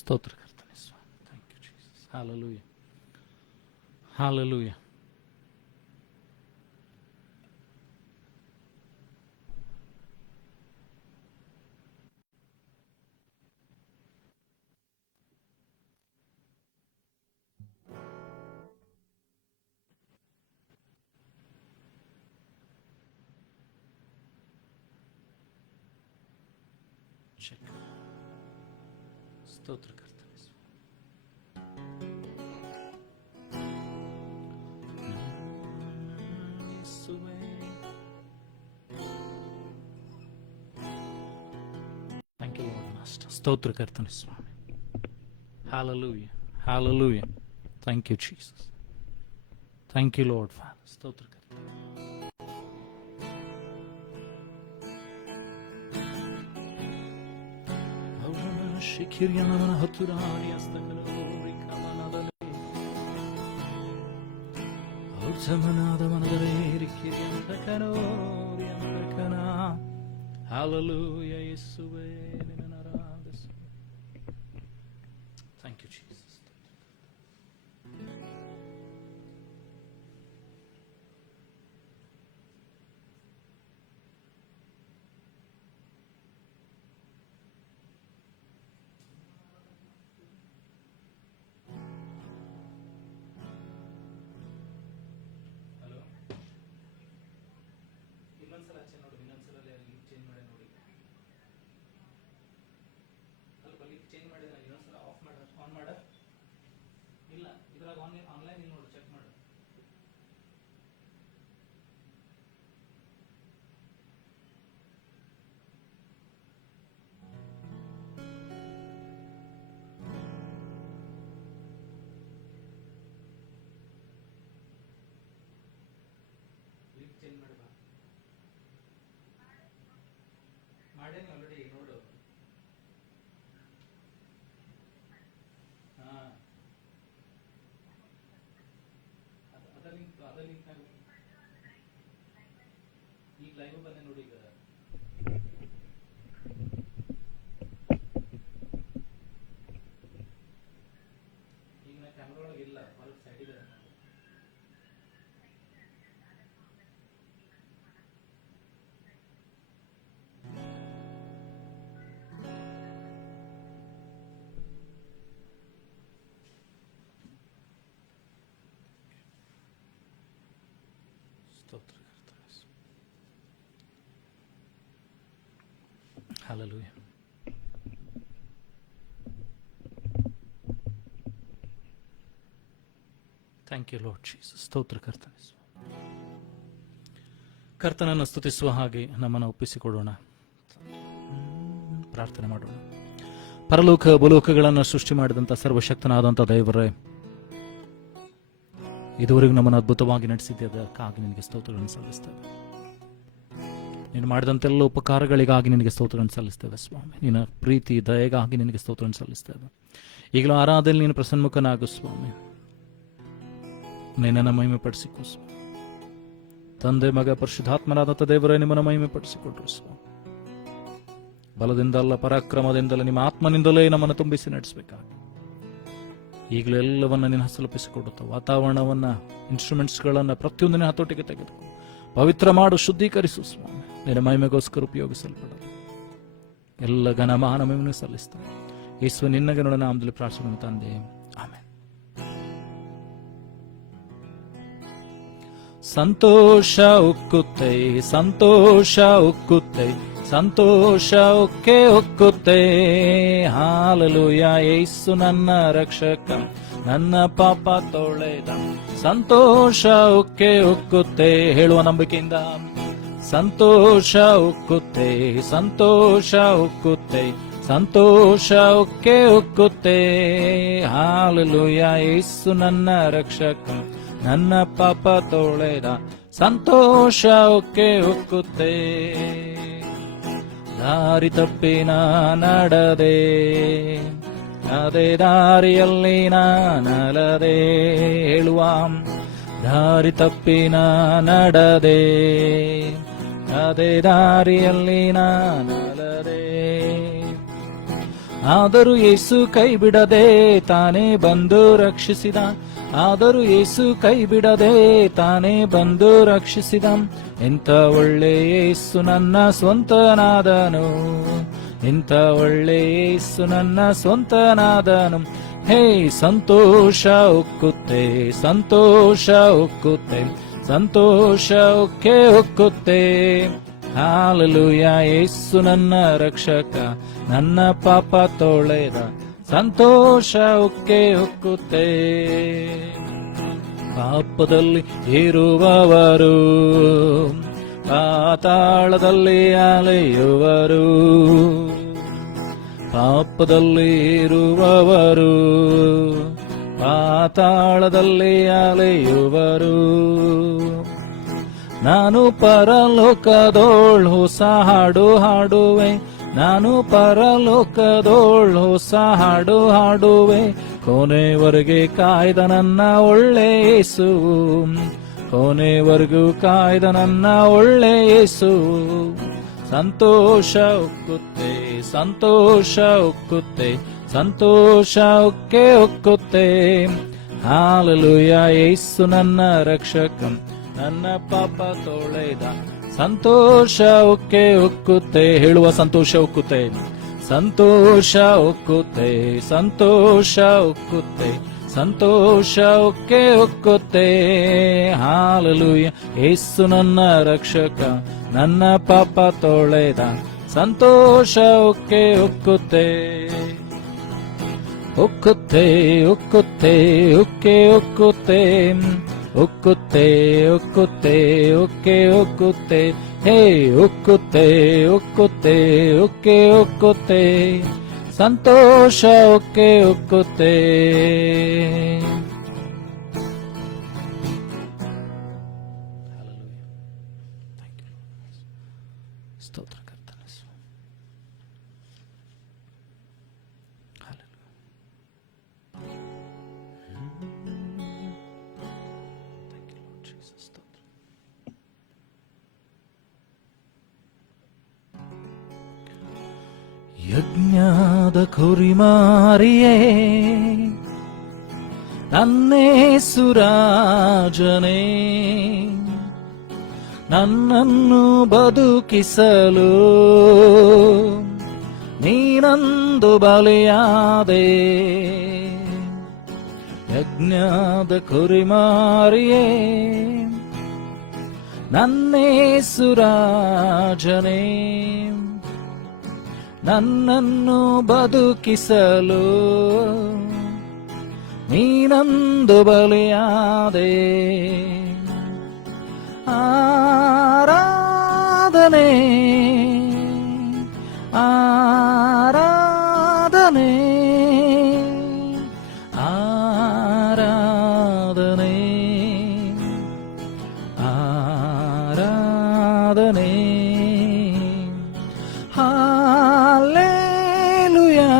ಸ್ತೋತ್ರ ಕರ್ತನೆ ಸ್ವಾಮಿ. Thank you Jesus. Hallelujah, hallelujah. ಸ್ತೋತ್ರ ಕರ್ತನೆ ಸ್ವಾಮಿ. ಯೇಸುವೇ, ಥ್ಯಾಂಕ್ ಯು ಲಾರ್ಡ್ ಮಾಸ್ಟರ್. ಸ್ತೋತ್ರ ಕರ್ತನೆ ಸ್ವಾಮಿ. Hallelujah, hallelujah. Thank you Jesus. Thank you Lord father. ಸ್ತೋತ್ರ ಕರ್ತನೆ. ಶಿಖಿರ್ಯನವನ ಹತ್ತುರಾಡಿ ಹಸ್ತಕಲೋರಿ ಕಮನದಲೇ ಔಷಮನಾದ ಮನದರೇರಿ ಕಿರಿಯಂತಕನೋರಿ ಅಂತಕನ. ಹಾಲೆಲೂಯ ಯೇಸುವೇ, ನಿನ್ನನ್ನು ಆರಾಧಿಸು. Thank you Jesus. ಇನ್ನೊಂದ್ಸಲ ನೋಡಿ, ಇನ್ನೊಂದ್ಸಲ ಲಿಂಕ್ ಚೇಂಜ್ ಮಾಡಿ ನೋಡಿ. ಸ್ವಲ್ಪ ಲಿಂಕ್ ಚೇಂಜ್ ಮಾಡಿದ್ರೆ ಇನ್ನೊಂದ್ಸಲ ಆಫ್ ಮಾಡ, ಆನ್ ಮಾಡ. ಇಲ್ಲ, ಇದ್ರಾಗ ಆನ್ಲೈನ್ ನೋಡಿ, ಚೆಕ್ ಮಾಡು. ಲಿಂಕ್ ಚೇಂಜ್ ಮಾಡಿ ಬಾ. ಮಾಡೇನಿ ಆಲ್ರೆಡಿ, ನೋಡು. ಹಾ, ಅದ ಲಿಂಕ್ ಈಗ ಲೈವ್ ಬಂದೆ ನೋಡಿ. ಈಗ ನಾ ಕ್ಯಾಮ್ರಾ ಒಳಗೆ ಇಲ್ಲ, ಹೊರಗೆ ಸೈಡ್ ಇದೆ. ಸ್ತೋತ್ರ ಕರ್ತನೆ. Hallelujah. Thank you Lord Jesus. ಸ್ತೋತ್ರ ಕರ್ತನೆ. ಕರ್ತನನ್ನು ಸ್ತುತಿಸುವ ಹಾಗೆ ನಮ್ಮನ್ನು ಒಪ್ಪಿಸಿಕೊಡೋಣ. ಪ್ರಾರ್ಥನೆ ಮಾಡೋಣ. ಪರಲೋಕ ಭೂಲೋಕಗಳನ್ನು ಸೃಷ್ಟಿ ಮಾಡಿದಂಥ ಸರ್ವಶಕ್ತನಾದಂಥ ದೇವರೇ, ಇದುವರೆಗೂ ನಮ್ಮನ್ನು ಅದ್ಭುತವಾಗಿ ನಡೆಸಿದ್ದಕ್ಕಾಗಿ ನಿನಗೆ ಸ್ತೋತ್ರಗಳನ್ನು ಸಲ್ಲಿಸ್ತೇವೆ. ನೀನು ಮಾಡಿದಂತೆಲ್ಲ ಉಪಕಾರಗಳಿಗಾಗಿ ನಿನಗೆ ಸ್ತೋತ್ರಗಳನ್ನು ಸಲ್ಲಿಸ್ತೇವೆ ಸ್ವಾಮಿ. ನಿನ್ನ ಪ್ರೀತಿ ದಯೆಗಾಗಿ ನಿನಗೆ ಸ್ತೋತ್ರವನ್ನು ಸಲ್ಲಿಸ್ತೇವೆ. ಈಗಲೂ ಆರಾಧನೆ ನೀನು ಪ್ರಸನ್ಮುಖನಾಗು ಸ್ವಾಮಿ. ನಿನ್ನನ್ನು ಮಹಿಮೆ ಪಡಿಸಿಕೊ ಸ್ವಾಮಿ. ತಂದೆ, ಮಗ, ಪರಿಶುದ್ಧಾತ್ಮನಾದಂಥ ದೇವರೇ, ನಿಮ್ಮನ್ನು ಮಹಿಮೆ ಪಡಿಸಿಕೊಟ್ರು ಸ್ವಾಮಿ. ಬಲದಿಂದಲ್ಲ, ಪರಾಕ್ರಮದಿಂದಲೇ, ನಿಮ್ಮ ಆತ್ಮನಿಂದಲೇ ನಮ್ಮನ್ನು ತುಂಬಿಸಿ ನಡೆಸಬೇಕಾಗಿ ಈಗಲೂ ಎಲ್ಲವನ್ನ ನಿನ್ನ ಹಸಲಪಿಸಿಕೊಡುತ್ತ ವಾತಾವರಣವನ್ನ, ಇನ್ಸ್ಟ್ರೂಮೆಂಟ್ಸ್ಗಳನ್ನ ಪ್ರತಿಯೊಂದನೇ ಹತೋಟಿಗೆ ತೆಗೆದುಕೊ. ಪವಿತ್ರ ಮಾಡು, ಶುದ್ಧೀಕರಿಸು ಸ್ವಾಮಿ. ನಿನ್ನ ಮಹಿಮೆಗೋಸ್ಕರ ಉಪಯೋಗಿಸಲ್ಪಡಲು ಎಲ್ಲ ಘನಮಾನ ಮಹಿಮೆಯನ್ನು ಸಲ್ಲಿಸ್ತಾರೆ. ಯೇಸು ನಿನ್ನ ಗಣನ ನಾಮದಲ್ಲಿ ಪ್ರಾರ್ಥನೆ ತಂದೆ, ಆಮೆನ್. ಸಂತೋಷ ಉಕ್ಕುತ್ತೆ, ಸಂತೋಷ ಉಕ್ಕುತ್ತೆ, ಸಂತೋಷ ಉಕ್ಕೆ ಉಕ್ಕುತ್ತೆ. ಹಾಲೆಲೂಯ. ಯೇಸು ನನ್ನ ರಕ್ಷಕ, ನನ್ನ ಪಾಪ ತೊಳೆದ. ಸಂತೋಷ ಉಕ್ಕೆ ಉಕ್ಕುತ್ತೆ. ಹೇಳುವ ನಂಬಿಕೆಯಿಂದ. ಸಂತೋಷ ಉಕ್ಕುತ್ತೆ, ಸಂತೋಷ ಉಕ್ಕುತ್ತೆ, ಸಂತೋಷ ಉಕ್ಕೆ ಉಕ್ಕುತ್ತೆ. ಹಾಲೆಲೂಯ. ಯೇಸು ನನ್ನ ರಕ್ಷಕ, ನನ್ನ ಪಾಪ ತೊಳೆದ. ಸಂತೋಷ ಉಕ್ಕೆ ಉಕ್ಕುತ್ತೆ. ದಾರಿ ತಪ್ಪಿನ ನಡೆದೆ, ಅದೇ ದಾರಿಯಲ್ಲಿ ನಾನಲದೆ. ಹೇಳುವ. ದಾರಿ ತಪ್ಪಿನ ನಡೆದೆ, ಅದೇ ದಾರಿಯಲ್ಲಿ ನಾನಲದೆ. ಆದರೂ ಯೇಸು ಕೈ ಬಿಡದೆ ತಾನೇ ಬಂದು ರಕ್ಷಿಸಿದ. ಆದರೂ ಯೇಸು ಕೈ ಬಿಡದೆ ತಾನೇ ಬಂದು ರಕ್ಷಿಸಿದ. ಎಂಥ ಒಳ್ಳೆ ಯೇಸು ನನ್ನ ಸ್ವಂತನಾದನು, ಇಂಥ ಒಳ್ಳೆ ಯೇಸು ನನ್ನ ಸ್ವಂತನಾದನು. ಹೇ ಸಂತೋಷ ಉಕ್ಕುತ್ತೆ, ಸಂತೋಷ ಉಕ್ಕುತ್ತೆ, ಸಂತೋಷ ಉಕ್ಕೆ ಉಕ್ಕುತ್ತೆ. ಹಾಲೆಲೂಯಾ, ಯೇಸು ನನ್ನ ರಕ್ಷಕ, ನನ್ನ ಪಾಪ ತೊಳೆದ. ಸಂತೋಷ ಉಕ್ಕೆ ಉಕ್ಕುತ್ತೆ. ಪಾಪದಲ್ಲಿ ಇರುವವರು ಪಾತಾಳದಲ್ಲಿ ಅಲೆಯುವರು, ಪಾಪದಲ್ಲಿ ಇರುವವರು ಪಾತಾಳದಲ್ಲಿ ಅಲೆಯುವರು. ನಾನು ಪರಲೋಕದೋಳ್ ಹೊಸ ಹಾಡು ಹಾಡುವೆ, ನಾನು ಪರಲೋಕದೋಳ್ ಹೊಸ ಹಾಡು ಹಾಡುವೆ. ಕೊನೆವರೆಗೆ ಕಾಯ್ದ ನನ್ನ ಒಳ್ಳೆ ಯೇಸು, ಕೊನೆವರೆಗೂ ಕಾಯ್ದ ನನ್ನ ಒಳ್ಳೆ ಯೇಸು. ಸಂತೋಷ ಉಕ್ಕುತ್ತೆ, ಸಂತೋಷ ಉಕ್ಕುತ್ತೆ, ಸಂತೋಷ ಉಕ್ಕೆ ಉಕ್ಕುತ್ತೆ. ಹಾಲೆಲೂಯಾ, ಯೇಸು ನನ್ನ ರಕ್ಷಕ, ನನ್ನ ಪಾಪ ತೊಳೆದ. ಸಂತೋಷ ಉಕ್ಕೆ ಉಕ್ಕುತ್ತೆ. ಹೇಳುವ ಸಂತೋಷ ಉಕ್ಕುತ್ತೆ, ಸಂತೋಷ ಉಕ್ಕುತ್ತೆ, ಸಂತೋಷ ಉಕ್ಕುತ್ತೆ, ಸಂತೋಷ ಉಕ್ಕೆ ಉಕ್ಕುತ್ತೆ. ಹಾಲೆಲೂಯಾ, ಯೇಸು ನನ್ನ ರಕ್ಷಕ, ನನ್ನ ಪಾಪ ತೊಳೆದ. ಸಂತೋಷ ಉಕ್ಕೆ ಉಕ್ಕುತ್ತೆ, ಉಕ್ಕುತ್ತೆ, ಉಕ್ಕುತ್ತೆ, ಉಕ್ಕೆ ಉಕ್ಕುತ್ತೆ, ಉಕ್ಕುತ್ತೆ, ಉಕ್ಕುತ್ತೆ, ಉಕ್ಕೆ ಉಕ್ಕುತ್ತೆ. ಹೇ ಉಕ್ಕುತ್ತೆ, ಉಕ್ಕುತ್ತೆ, ಉಕ್ಕೆ ಉಕ್ಕುತ್ತೆ, ಸಂತೋಷ ಉಕ್ಕೆ ಉಕ್ಕುತ್ತೆ. ಸ್ತೋತ್ರ ಕರ್ತನೇ. ಯಜ್ಞದ ಕುರಿಮಾರಿಯೇ ನನ್ನೇಸು ರಾಜನೇ, ನನ್ನನ್ನು ಬದುಕಿಸಲು ನೀನಂದು ಬಲಿಯಾದೆ. ಯಜ್ಞದ ಕುರಿಮಾರಿಯೇ ನನ್ನೇಸು ರಾಜನೇ, ನನ್ನನ್ನು ಬದುಕಿಸಲು ನೀನಂದು ಬಲಿಯಾದೆ. ಆರಾಧನೆ, ಆರಾಧನೆ, ಆರಾಧನೆ, ಆರಾಧನೆ. Hallelujah,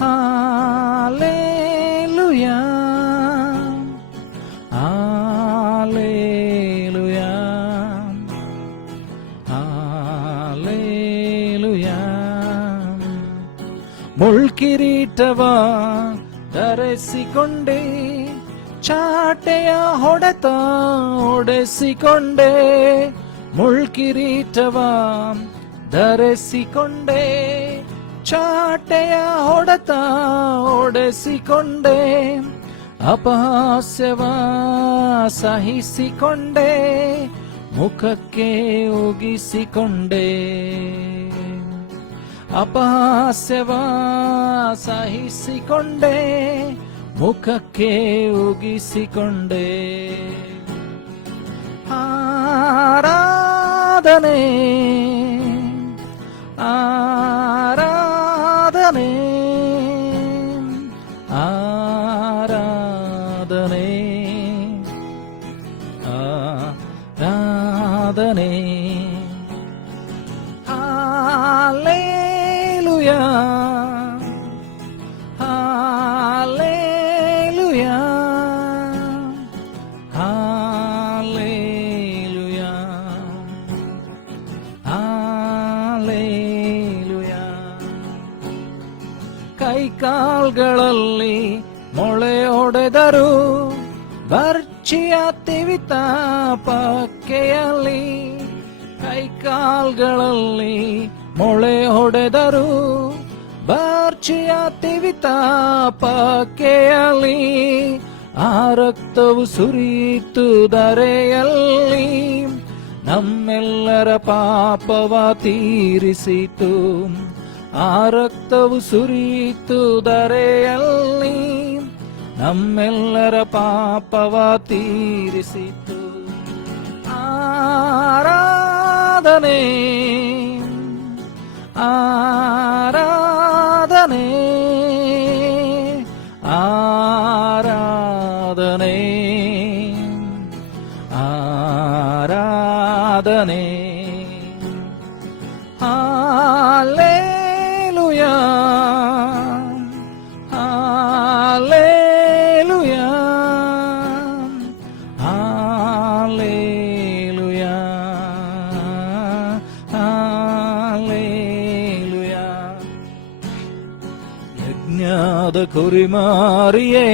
hallelujah, hallelujah, hallelujah. ಮುಳ್ಕಿರೀಟವ ಧರಿಸಿಕೊಂಡೆ, ಚಾಟೆಯ ಹೊಡೆತ ಹೊಡೆಸಿಕೊಂಡೆ. ಮುಳ್ಕಿರೀಟವ ಧರಿಸಿಕೊಂಡೆ, ಚಾಟೆಯ ಹೊಡೆತ ಹೊಡೆಸಿಕೊಂಡೆ. ಅಪಹಾಸ್ಯವ ಸಹಿಸಿಕೊಂಡೆ, ಮುಖಕ್ಕೆ ಉಗಿಸಿಕೊಂಡೆ. ಅಪಹಾಸ್ಯವ ಸಹಿಸಿಕೊಂಡೆ, ಮುಖಕ್ಕೆ ಉಗಿಸಿಕೊಂಡೆ. ಆರಾಧನೆ, ಆರಾಧನೆ, ಆರಾಧನೆ, ಆರಾಧನೆ. Hallelujah, hallelujah, hallelujah, hallelujah. ಕಾಲ್ಗಳಲ್ಲಿ ಮೊಳೆ ಹೊಡೆದರು, ಬರ್ಚಿಯ ತಿವಿತ ಪಕ್ಕೆಯಲ್ಲಿ. ಕೈ ಕಾಲ್ಗಳಲ್ಲಿ ಮೊಳೆ ಹೊಡೆದರು, ಬರ್ಚಿಯ ತಿವಿತ ಪಕ್ಕೆಯಲ್ಲಿ. ಆ ರಕ್ತವು ಸುರಿಯಿತು ಧರೆಯಲ್ಲಿ, ನಮ್ಮೆಲ್ಲರ ಪಾಪವ ತೀರಿಸಿತು. ಆ ರಕ್ತವು ಸುರಿಯಿತು ಧರೆಯಲ್ಲಿ, ನಮ್ಮೆಲ್ಲರ ಪಾಪವ ತೀರಿಸಿತು. ಆರಾಧನೆ ಆರಾಧನೆ ಆರಾಧನೆ ಆರಾಧನೆ. Hallelujah hallelujah hallelujah hallelujah. ಯಜ್ಞದ ಕುರಿಮರಿಯೇ,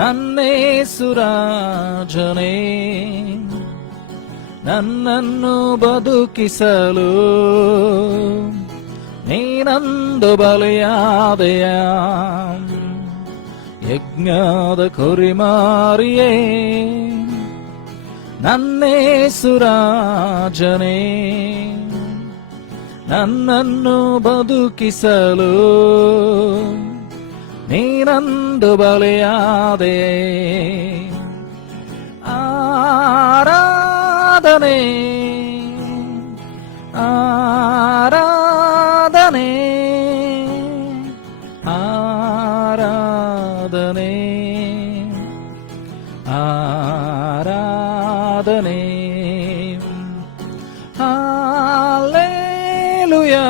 ನನ್ನೇಸುರಾಜನೇ, ನನ್ನನ್ನು ಬದುಕಿಸಲು ನೀನಂದು ಬಲಿಯಾದೆಯ. ಯಜ್ಞದ ಕುರಿಮರಿಯೇ, ನನ್ನೇಸುರಾಜನೇ, ನನ್ನನ್ನು ಬದುಕಿಸಲು ನೀನಂದು ಬಲಿಯಾದೆ. ಆರಾಧನೆ ಆರಾಧನೆ ಆರಾಧನೆ ಆರಾಧನೆ. Hallelujah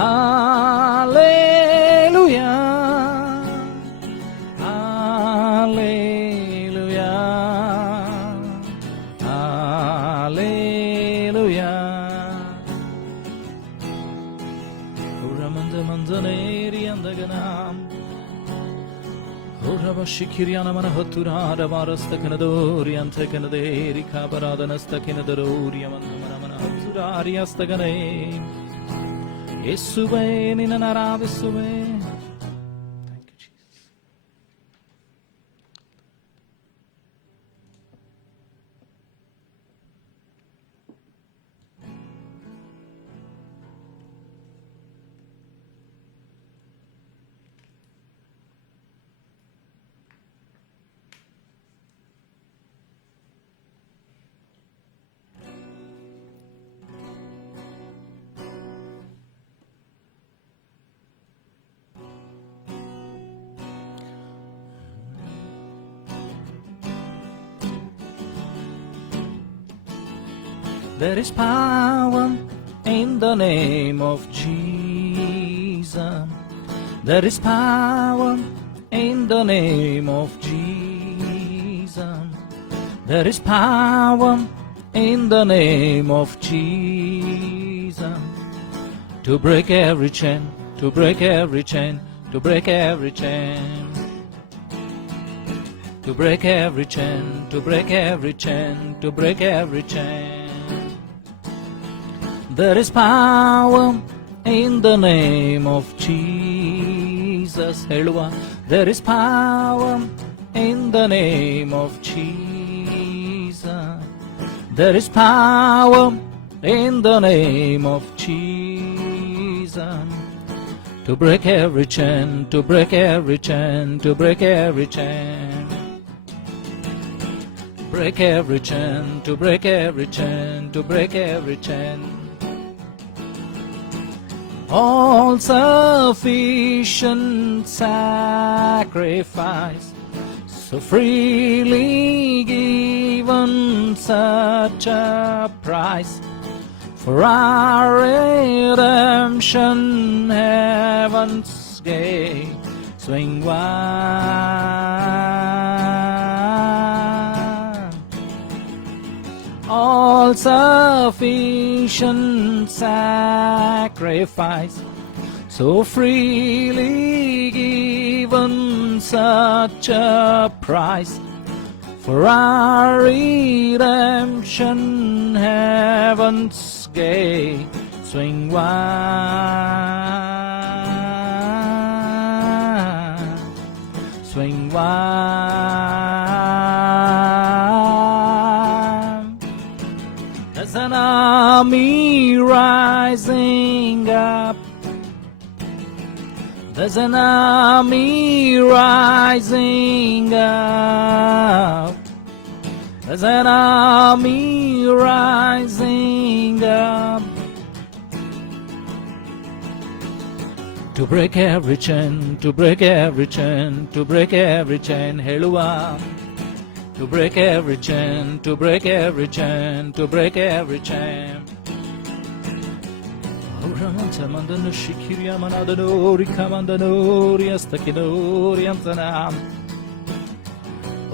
hallelujah hallelujah hallelujah. ಉರಮಂದ ಮಂದನೇರಿ ಅಂದಗನಾಂ ಹೊರಬ ಶಿಖಿರಿಯನ ಮನ ಹೊತ್ತುರಾರ ಮಾರಸ್ತಕನದೋರಿ ಅಂತಕನದೇರಿ ಕಾಬರಾದನಸ್ತಕನದರೋರಿ ಮಂದ ಮನ ಮನ ಹೊತ್ತುರಾರಿ ಅಸ್ತಗನೇ. ಯೇಸುವೇ ನಿನ್ನನ್ನು ಆರಾಧಿಸುವೆ. There is power in the name of Jesus. There is power in the name of Jesus. There is power in the name of Jesus. To break every chain, to break every chain, to break every chain. To break every chain, to break every chain, to break every chain. There is power in the name of Jesus. Helwa. There is power in the name of Jesus. There is power in the name of Jesus. To break every chain, to break every chain, to break every chain. Break every chain, to break every chain, to break every chain. All sufficient sacrifice, so freely given, such a price for our redemption. Heaven's gate swing wide. All sufficient sacrifice, so freely given such a price. For our redemption, heaven's gate swing wide, swing wide. There's an army rising up. There's an army rising up. There's an army rising up to break every chain, to break every chain, to break every chain. Helua, to break every chain, to break every chain, to break every chain. Mandano shikiria manadori kamandori astakinori antanam.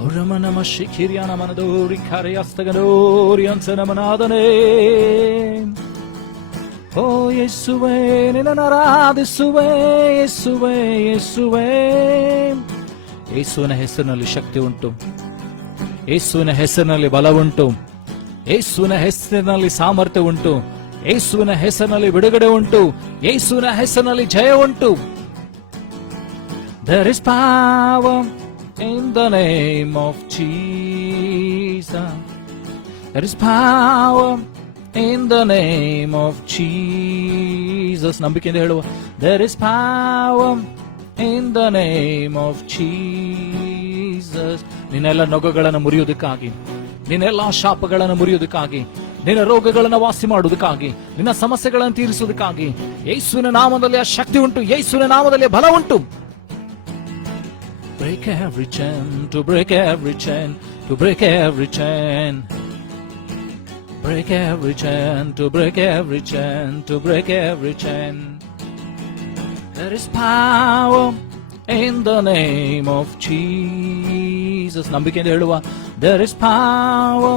Oramana mashikiriana manadori kari astaganori antanamanadane. Oh Yeshuve, ninanaradisuve, Yeshuve, Yeshuve. ಯೇಸುವಿನ ಹೆಸರಿನಲ್ಲಿ ಶಕ್ತಿ ಉಂಟು, ಯೇಸುವಿನ ಹೆಸರಿನಲ್ಲಿ ಬಲ ಉಂಟು, ಯೇಸುವಿನ ಹೆಸರಿನಲ್ಲಿ ಸಾಮರ್ಥ್ಯ ಉಂಟು, ಯೇಸುವಿನ ಹೆಸರಿನಲ್ಲಿ ಬಿಡುಗಡೆ ಉಂಟು, ಯೇಸುವಿನ ಹೆಸರಿನಲ್ಲಿ ಜಯ ಉಂಟು. There is power in the name of Jesus. There is power in the name of Jesus. ನಂಬಿಕೆಯಿಂದ ಹೇಳುವ, there is power in the name of Jesus. ನಿನ್ನೆಲ್ಲ ನೊಗಗಳನ್ನು ಮುರಿಯುವುದಕ್ಕಾಗಿ, ನಿನ್ನೆಲ್ಲ ಶಾಪಗಳನ್ನು ಮುರಿಯುವುದಕ್ಕಾಗಿ, ನಿನ್ನ ರೋಗಗಳನ್ನು ವಾಸಿ ಮಾಡುವುದಕ್ಕಾಗಿ, ನಿನ್ನ ಸಮಸ್ಯೆಗಳನ್ನು ತೀರಿಸುವುದಕ್ಕಾಗಿ ಯೇಸುವಿನ ನಾಮದಲ್ಲಿ ಆ ಶಕ್ತಿ ಉಂಟು, ಯೇಸುವಿನ ನಾಮದಲ್ಲಿ ಬಲ ಉಂಟು. Break every chain, to break every chain, to break every chain. Break every chain, to break every chain, to break every chain. There is power in the name of Jesus. ನಂಬಿಕೆಯಿಂದ ಹೇಳುವ, there is power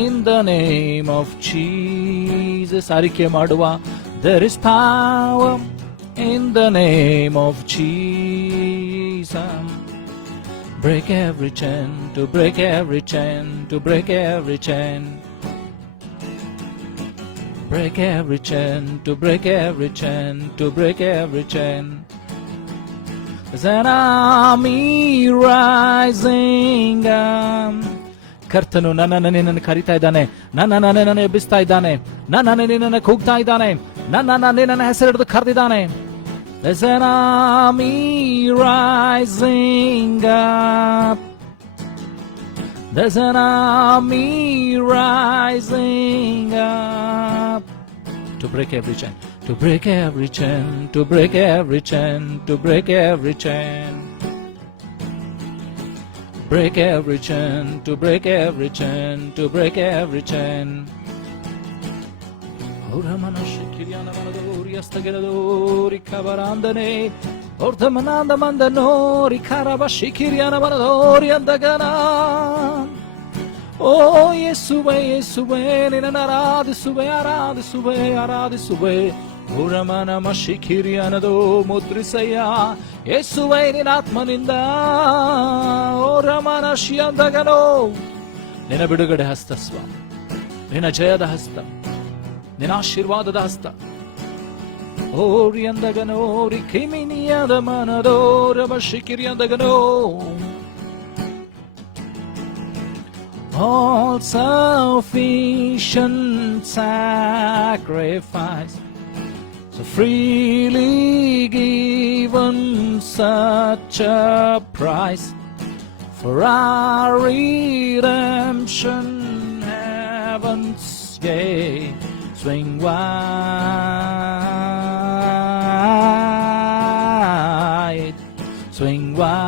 in the name of Jesus. ಅರಿಕೆ ಮಾಡುವ, there is power in the name of Jesus. Break every chain, to break every chain, to break every chain. Break every chain, to break every chain, to break every chain. There's an army rising up. ಕರ್ತನು ನನ್ನನ್ನು ನಿನ್ನನ್ನು ಕರೀತಾ ಇದ್ದಾನೆ, ನನ್ನನ್ನು ಎಬ್ಬಿಸ್ತಾ ಇದ್ದಾನೆ, ನನ್ನನ್ನು ನಿನ್ನನ್ನು ಕೂಗ್ತಾ ಇದ್ದಾನೆ, ನನ್ನನ್ನು ನಿನ್ನನ್ನು ಹೆಸರಿಡಿದು ಕರೆದಿದ್ದಾನೆ. There's an army rising up. There's an army rising up to break every chain, to break every chain, to break every chain, to break every chain. Break every chain, to break every chain, to break every chain. Oramana shikiriana manadori astageradori kabarandane. Ordamananda mandanori karaba shikiriana manadori andagana. Oh Yeshuve, Yeshuve, ninana aradisuve, aradisuve, aradisuve. Oramana mashikirianado mudrisaya. ಯೇಸುವೇ ನಿನ್ನ ಆತ್ಮನಿಂದ, ಓ ರಮನಶಿ ಅಂದಗನೋ, ನಿನ್ನ ಬಿಡುಗಡೆ ಹಸ್ತ ಸ್ವಾಮಿ, ನಿನ್ನ ಜಯದ ಹಸ್ತ, ನಿನ್ನ ಆಶೀರ್ವಾದದ ಹಸ್ತ. ಓರಿ ಅಂದಗನೋ ರಿ ಕಿಮಿನಿಯದ ಮನದೋ ರಮಶಿಕಿರಿ ಅಂದಗನೋ. All sufficient sacrifice, so freely given such a price. For our redemption, heaven's gate swing wide, swing wide.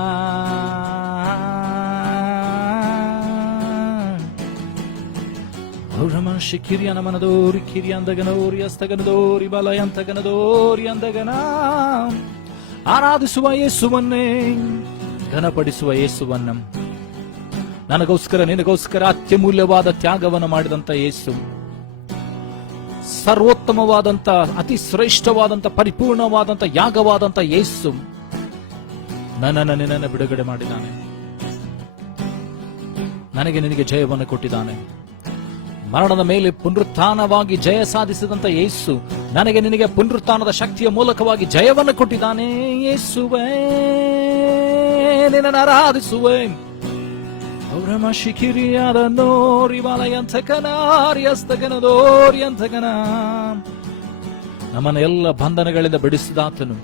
Oraman shikiriana manadori kiriandaganori astaganadori balayantaganadori andagana. ಆರಾಧಿಸುವ ಯೇಸುವನ್ನೇ, ಘನಪಡಿಸುವ ಯೇಸುವನ್ನ, ನನಗೋಸ್ಕರ ನಿನಗೋಸ್ಕರ ಅತ್ಯಮೂಲ್ಯವಾದ ತ್ಯಾಗವನ್ನು ಮಾಡಿದಂತ ಯೇಸು, ಸರ್ವೋತ್ತಮವಾದಂತ ಅತಿ ಶ್ರೇಷ್ಠವಾದಂತ ಪರಿಪೂರ್ಣವಾದಂತ ಯಾಗವಾದಂತ ಯೇಸು ನನ್ನನ್ನು ನಿನ್ನನ್ನು ಬಿಡುಗಡೆ ಮಾಡಿದ್ದಾನೆ. ನನಗೆ ನಿನಗೆ ಜಯವನ್ನು ಕೊಟ್ಟಿದ್ದಾನೆ. ಮರಣದ ಮೇಲೆ ಪುನರುತ್ಥಾನವಾಗಿ ಜಯ ಸಾಧಿಸಿದಂತ ಯೇಸು ನನಗೆ ನಿನಗೆ ಪುನರುತ್ಥಾನದ ಶಕ್ತಿಯ ಮೂಲಕವಾಗಿ ಜಯವನ್ನು ಕೊಟ್ಟಿದ್ದಾನೆ. ಯೇಸುವೇ ನಿನ್ನನ್ನು ಆರಾಧಿಸುವೆ. ೌರಮ ಶಿಖಿರಿಯಾದ ನೋರಿವಾಲಯಂತಕನಾರ್ಯಸ್ತಕನದೋರ್ಯಂತಕನ ನಮ್ಮನ್ನ ಎಲ್ಲ ಬಂಧನಗಳಿಂದ ಬಿಡಿಸಿದಾತನು,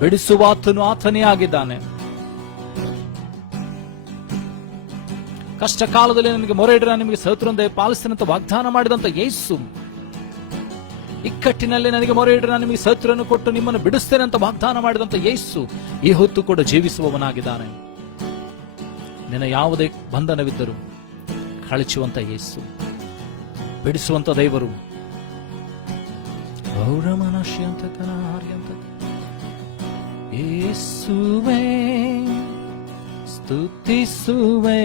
ಬಿಡಿಸುವಾತನು ಆತನೇ ಆಗಿದ್ದಾನೆ. ಕಷ್ಟ ಕಾಲದಲ್ಲಿ ನಿಮಗೆ ಮೊರೆ ಇಡ್ರ ನಿಮಗೆ ಸಹೋದರರೇ ಪಾಲಿಸ್ತಾನಂತ ವಾಗ್ದಾನ ಮಾಡಿದಂತ ಯೇಸು, ಇಕ್ಕಟ್ಟಿನಲ್ಲಿ ನನಗೆ ಮೊರೆ ಇಡ್ರ ನಿಮಗೆ ಸಹೋದರನ್ನು ಕೊಟ್ಟು ನಿಮ್ಮನ್ನು ಬಿಡಿಸ್ತೇನೆ ಅಂತ ವಾಗ್ದಾನ ಮಾಡಿದಂತ ಯೇಸು ಈ ಹೊತ್ತು ಕೂಡ ಜೀವಿಸುವವನಾಗಿದ್ದಾನೆ. ನಿನ್ನ ಯಾವುದೇ ಬಂಧನವಿದ್ದರೂ ಕಳಚುವಂತ ಯೇಸು, ಬಿಡಿಸುವಂತ ದೇವರು. ಯೇಸುವೇ ಸ್ತುತಿಸುವೆ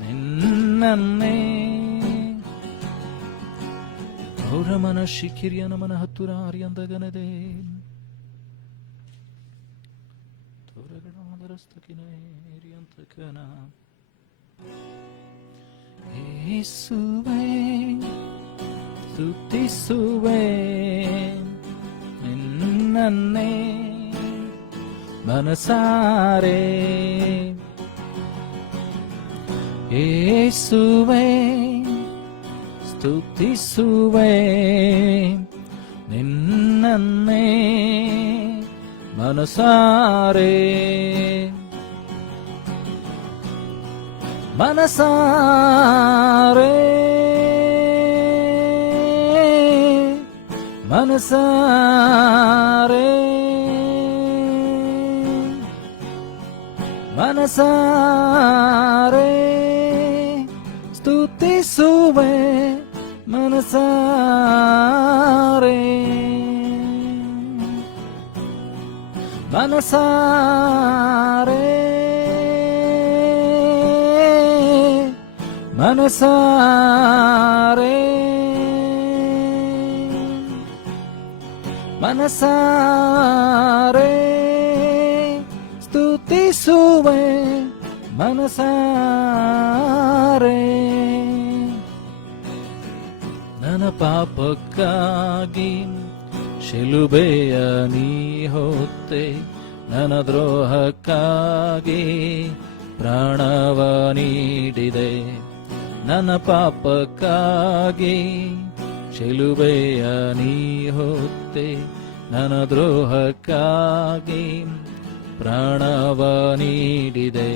ನಿನ್ನನ್ನೇ. ೌರಮನ ಶಿಖಿರಿಯ ನಮನ ಹತ್ತುರ ಆರ್ಯಂದಗನದೆ ಯೇಸುವೇ ಸ್ತುತಿಸುವೆ ನಿನ್ನನ್ನೇ ಮನಸಾರೆ. ಯೇಸುವೇ ಸ್ತುತಿಸುವೆ ನಿನ್ನನ್ನೇ ಮನಸಾರೆ. ಮನಸಾರೆ ಮನಸಾರೆ ಮನಸಾರೆ ಸ್ತುತಿಸುವೆ ಮನಸಾರೆ. ಮನಸಾರೆ ಮನಸಾರೆ ಮನಸಾರೆ ಸ್ತುತಿಸುವೆ ಮನಸಾರೆ. ನನ್ನ ಪಾಪಕ್ಕಾಗಿ ಶಿಲುಬೆಯ ನೀ ಹೊತ್ತೆ, ನನ್ನ ದ್ರೋಹಕ್ಕಾಗಿ ಪ್ರಾಣವ ನೀಡಿದೆ. ನನ್ನ ಪಾಪಕ್ಕಾಗಿ ಶಿಲುಬೆಯ ನೀ ಹೊತ್ತೆ, ನನ್ನ ದ್ರೋಹಕ್ಕಾಗಿ ಪ್ರಾಣವ ನೀಡಿದೆ.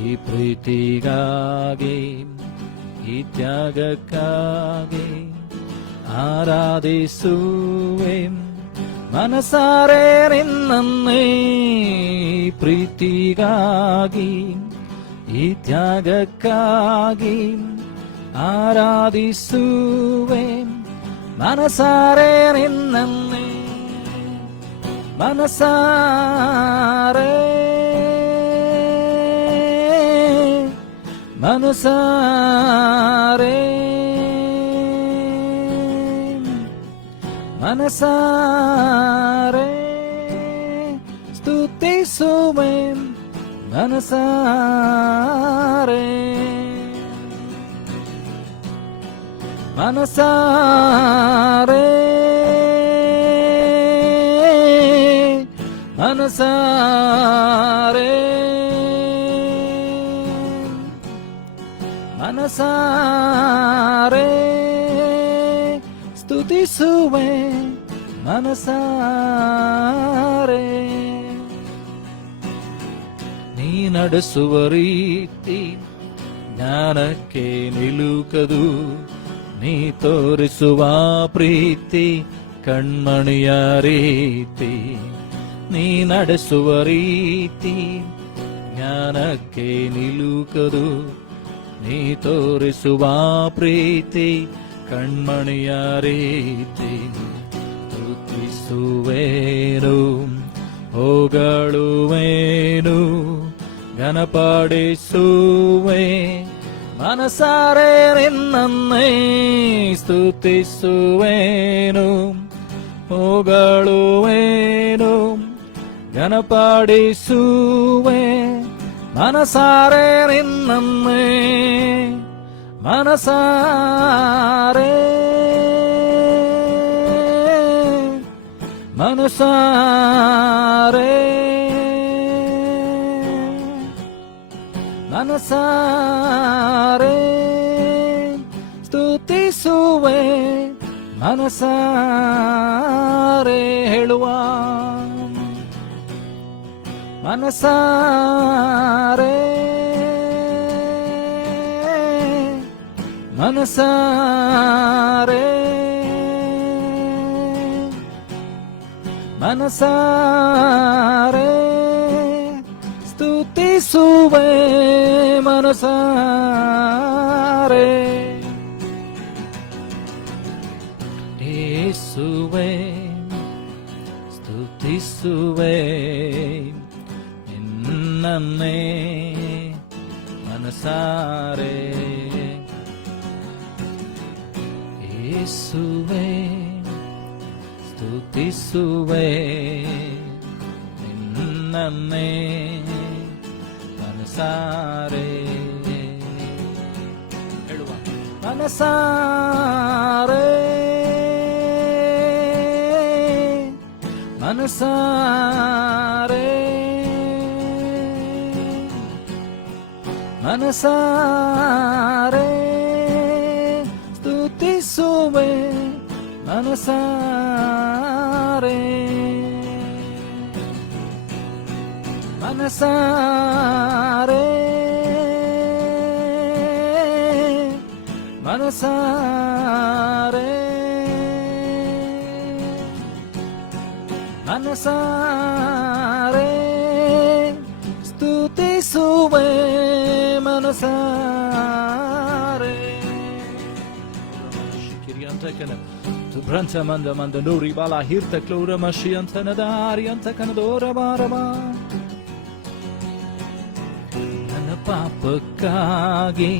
ಈ ಪ್ರೀತಿಗಾಗಿ ಈ ತ್ಯಾಗಕ್ಕಾಗಿ ಆರಾಧಿಸುವೆ ಮನಸಾರೆ ನಿನ್ನನ್ನೇ. ಪ್ರೀತಿಗಾಗಿ ಈ ತ್ಯಾಗಕ್ಕಾಗಿ ಆರಾಧಿಸುವೆ ಮನಸಾರೆ ನಿನ್ನನ್ನೇ. ಮನಸಾರೆ ಮನಸಾರೆ ಮನಸಾರೆ ಸ್ತುತಿಸುವೆ ಮನಸಾರೆ. ಮನಸಾರೆ ಮನಸಾರೆ ಮನಸಾರೆ ಸ್ತುತಿಸುವೆ ಮನಸಾರೆ. ನೀ ನಡೆಸುವ ರೀತಿ ಜ್ಞಾನಕ್ಕೆ ನಿಲುಕದು, ನೀ ತೋರಿಸುವ ಪ್ರೀತಿ ಕಣ್ಮಣಿಯ ರೀತಿ. ನೀ ನಡೆಸುವ ರೀತಿ ಜ್ಞಾನಕ್ಕೆ ನಿಲುಕದು, ನೀ ತೋರಿಸುವ ಪ್ರೀತಿ ಕಣ್ಮಣಿಯ ರೀತಿ. ಸ್ತುತಿಸುವೇನು ಹೊಗಳುವೇನು ಘನಪಡಿಸುವೆ ಮನಸಾರೆ ನಿನ್ನನ್ನೇ ಸ್ತುತಿಸುವೇನು, ಹೊಗಳುವೇನು, ಘನಪಡಿಸುವೆ. ಮನಸಾರೆ ನಿನ್ನನ್ನೇ, ಮನಸಾರೆ ಮನಸಾರೆ ಮನಸಾರೆ ಸ್ತುತಿಸುವೆ. ಮನಸಾರೆ ಹೇಳುವ, ಮನಸಾರೆ ಮನಸಾರೆ ಮನಸಾರೆ ಸ್ತುತಿಸುವೆ. ಮನಸಾರೆ ಯೇಸುವೆ ಸ್ತುತಿಸುವೆ ನಿನ್ನನ್ನೇ ಮನಸಾರೆ. ಯೇಸುವೆ ಸ್ತುತಿಸುವೆ ನಿನ್ನನ್ನೇ ಮನಸಾರೆ. ಹೇಳುವ, ಮನಸಾರೆ ಮನಸಾರೆ ಮನಸಾರೆ ಸ್ತುತಿಸುವೆ. ಮನಸಾರೆ ಮನಸಾರೆ ಮನಸಾರೆ ಮನಸಾರೆ ಸ್ತುತಿಸುವೆ. ಮನಸಾರೆ Branta manda manda nuri bala hirta klora mashianta nadari anta kanadora baraba. ನನ್ನ ಪಾಪಕ್ಕಾಗಿ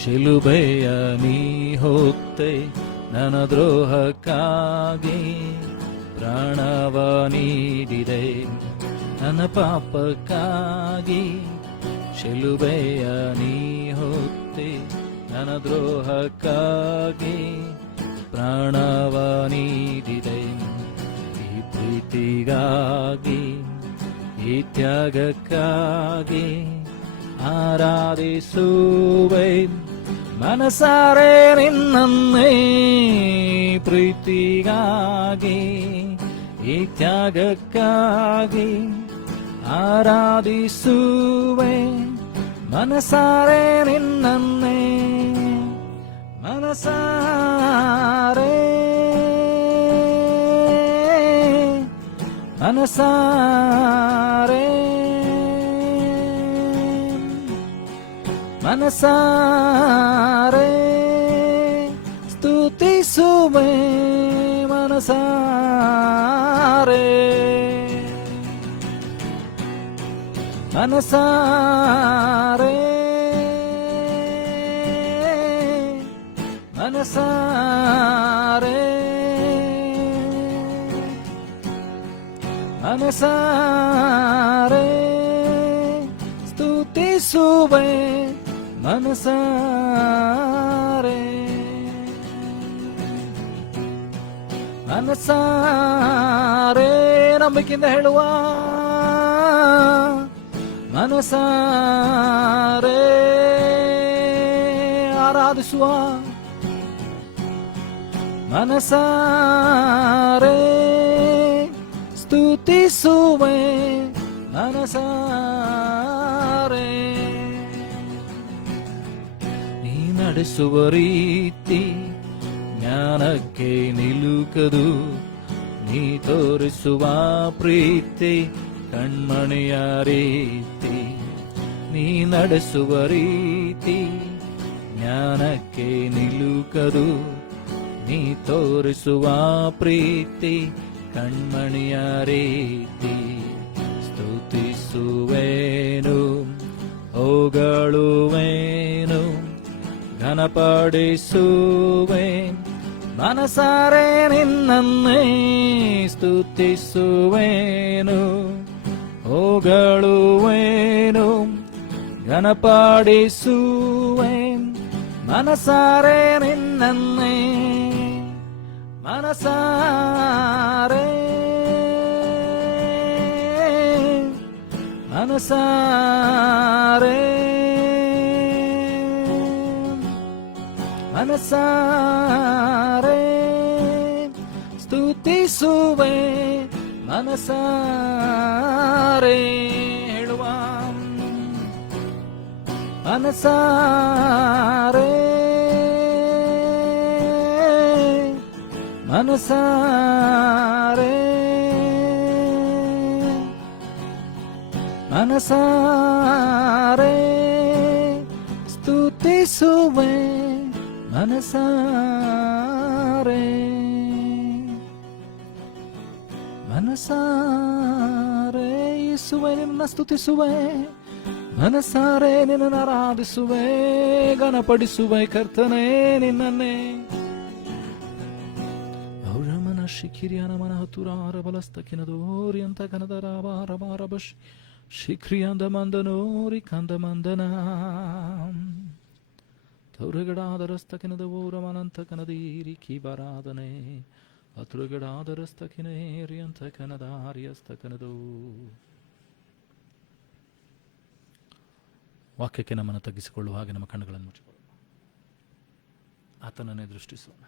ಶಿಲುಬೆಯ ನೀ ಹೊತ್ತೆ, ನನ್ನ ದ್ರೋಹಕ್ಕಾಗಿ ಪ್ರಾಣವ ನೀಡಿದೆ. ನನ್ನ ಪಾಪಕ್ಕಾಗಿ ಶಿಲುಬೆಯ ನೀ ಹೊತ್ತೆ, ನನ್ನ ದ್ರೋಹಕ್ಕಾಗಿ ಪ್ರಾಣವ ನೀಡಿದೆ. ಈ ಪ್ರೀತಿಗಾಗಿ, ಈ ತ್ಯಾಗಕ್ಕಾಗಿ ಆರಾಧಿಸುವೆ. ಮನಸಾರೆ ನಿನ್ನನ್ನೇ ಪ್ರೀತಿಗಾಗಿ, ಈ ತ್ಯಾಗಕ್ಕಾಗಿ ಆರಾಧಿಸುವೆ. ಮನಸಾರೆ ನಿನ್ನನ್ನೇ, ಮನಸಾರೆ ಮನಸಾರೆ ಮನಸಾರೆ ಸ್ತುತಿಸುವೆ. ಮನಸಾರೆ ಮನಸಾರೆ ಮನಸಾರೆ ಮನಸಾರೆ ಸ್ತುತಿಸುವೆ. ಮನಸಾರೆ ಮನಸಾರೆ ನಂಬಿಕೆಯಿಂದ ಹೇಳುವ, ಮನಸಾರೆ ಆರಾಧಿಸುವ. ಮನಸಾರೆ ಸ್ತುತಿಸುವೆ. ಮನಸಾರೆ ನೀ ನಡೆಸುವ ರೀತಿ ಜ್ಞಾನಕ್ಕೆ ನಿಲುಕದು, ನೀ ತೋರಿಸುವ ಪ್ರೀತಿ ಕಣ್ಮಣಿಯ ರೀತಿ. ನೀ ನಡೆಸುವ ರೀತಿ ಜ್ಞಾನಕ್ಕೆ ನಿಲುಕದು, ನೀ ತೋರಿಸುವ ಪ್ರೀತಿ ಕಣ್ಮಣಿಯ ರೀತಿ. ಸ್ತುತಿಸುವೇನು, ಹೊಗಳುವೇನು, ಘನಪಡಿಸುವೆ, ಮನಸಾರೆ ನಿನ್ನನ್ನೇ ಸ್ತುತಿಸುವೇನು, ಹೊಗಳುವೇನು, ಘನಪಡಿಸುವೆ, ಮನಸಾರೆ ನಿನ್ನನ್ನೇ, ಮನಸಾರೆ ಮನಸಾರೆ ಮನಸಾರೆ ಸ್ತುತಿಸುವೆ, ಮನಸಾರೆ ಹೇಳುವ, ಮನಸಾರೆ ಮನಸಾರೆ ಮನಸಾರೆ ಸ್ತುತಿಸುವೆ, ಮನಸಾರೆ ಮನಸಾರೆ ಯೇಸುವೆ ನಿನ್ನ ಸ್ತುತಿಸುವೆ, ಮನಸಾರೆ ನಿನ್ನ ಆರಾಧಿಸುವೆ, ಘನಪಡಿಸುವೆ ಕರ್ತನೇ ನಿನ್ನನ್ನೇ. ಔರಮನ ಶಿಖಿರಿಯನ ಮನ ಹತುರಾರ ಬಲಸ್ತಕಿನದೋರಿ ಅಂತ ಕನದರ ಬಾರ ಬಾರ ಬಶ್ ಶಿಖಿರಿಯಂದ ಮಂದನೋರಿ ಕಂದ ಮಂದನ ತೌರಗಡಾದರಸ್ತಕಿನದ ಓರಮನಂತ ಕನದೀರಿ ಕಿಬರಾದನೆ ಹತುರಗಡಾದರಸ್ತಕಿನೇರಿ ಅಂತ ಕನದಾರಿಯಸ್ತಕನದು. ವಾಕ್ಯಕ್ಕೆ ನಮ್ಮನ್ನು ತಗ್ಗಿಸಿಕೊಳ್ಳುವ ಹಾಗೆ ನಮ್ಮ ಕಣ್ಣುಗಳನ್ನು ಮುಚ್ಚಿಕೊಳ್ಳುವ, ಆತನನ್ನೇ ದೃಷ್ಟಿಸೋಣ.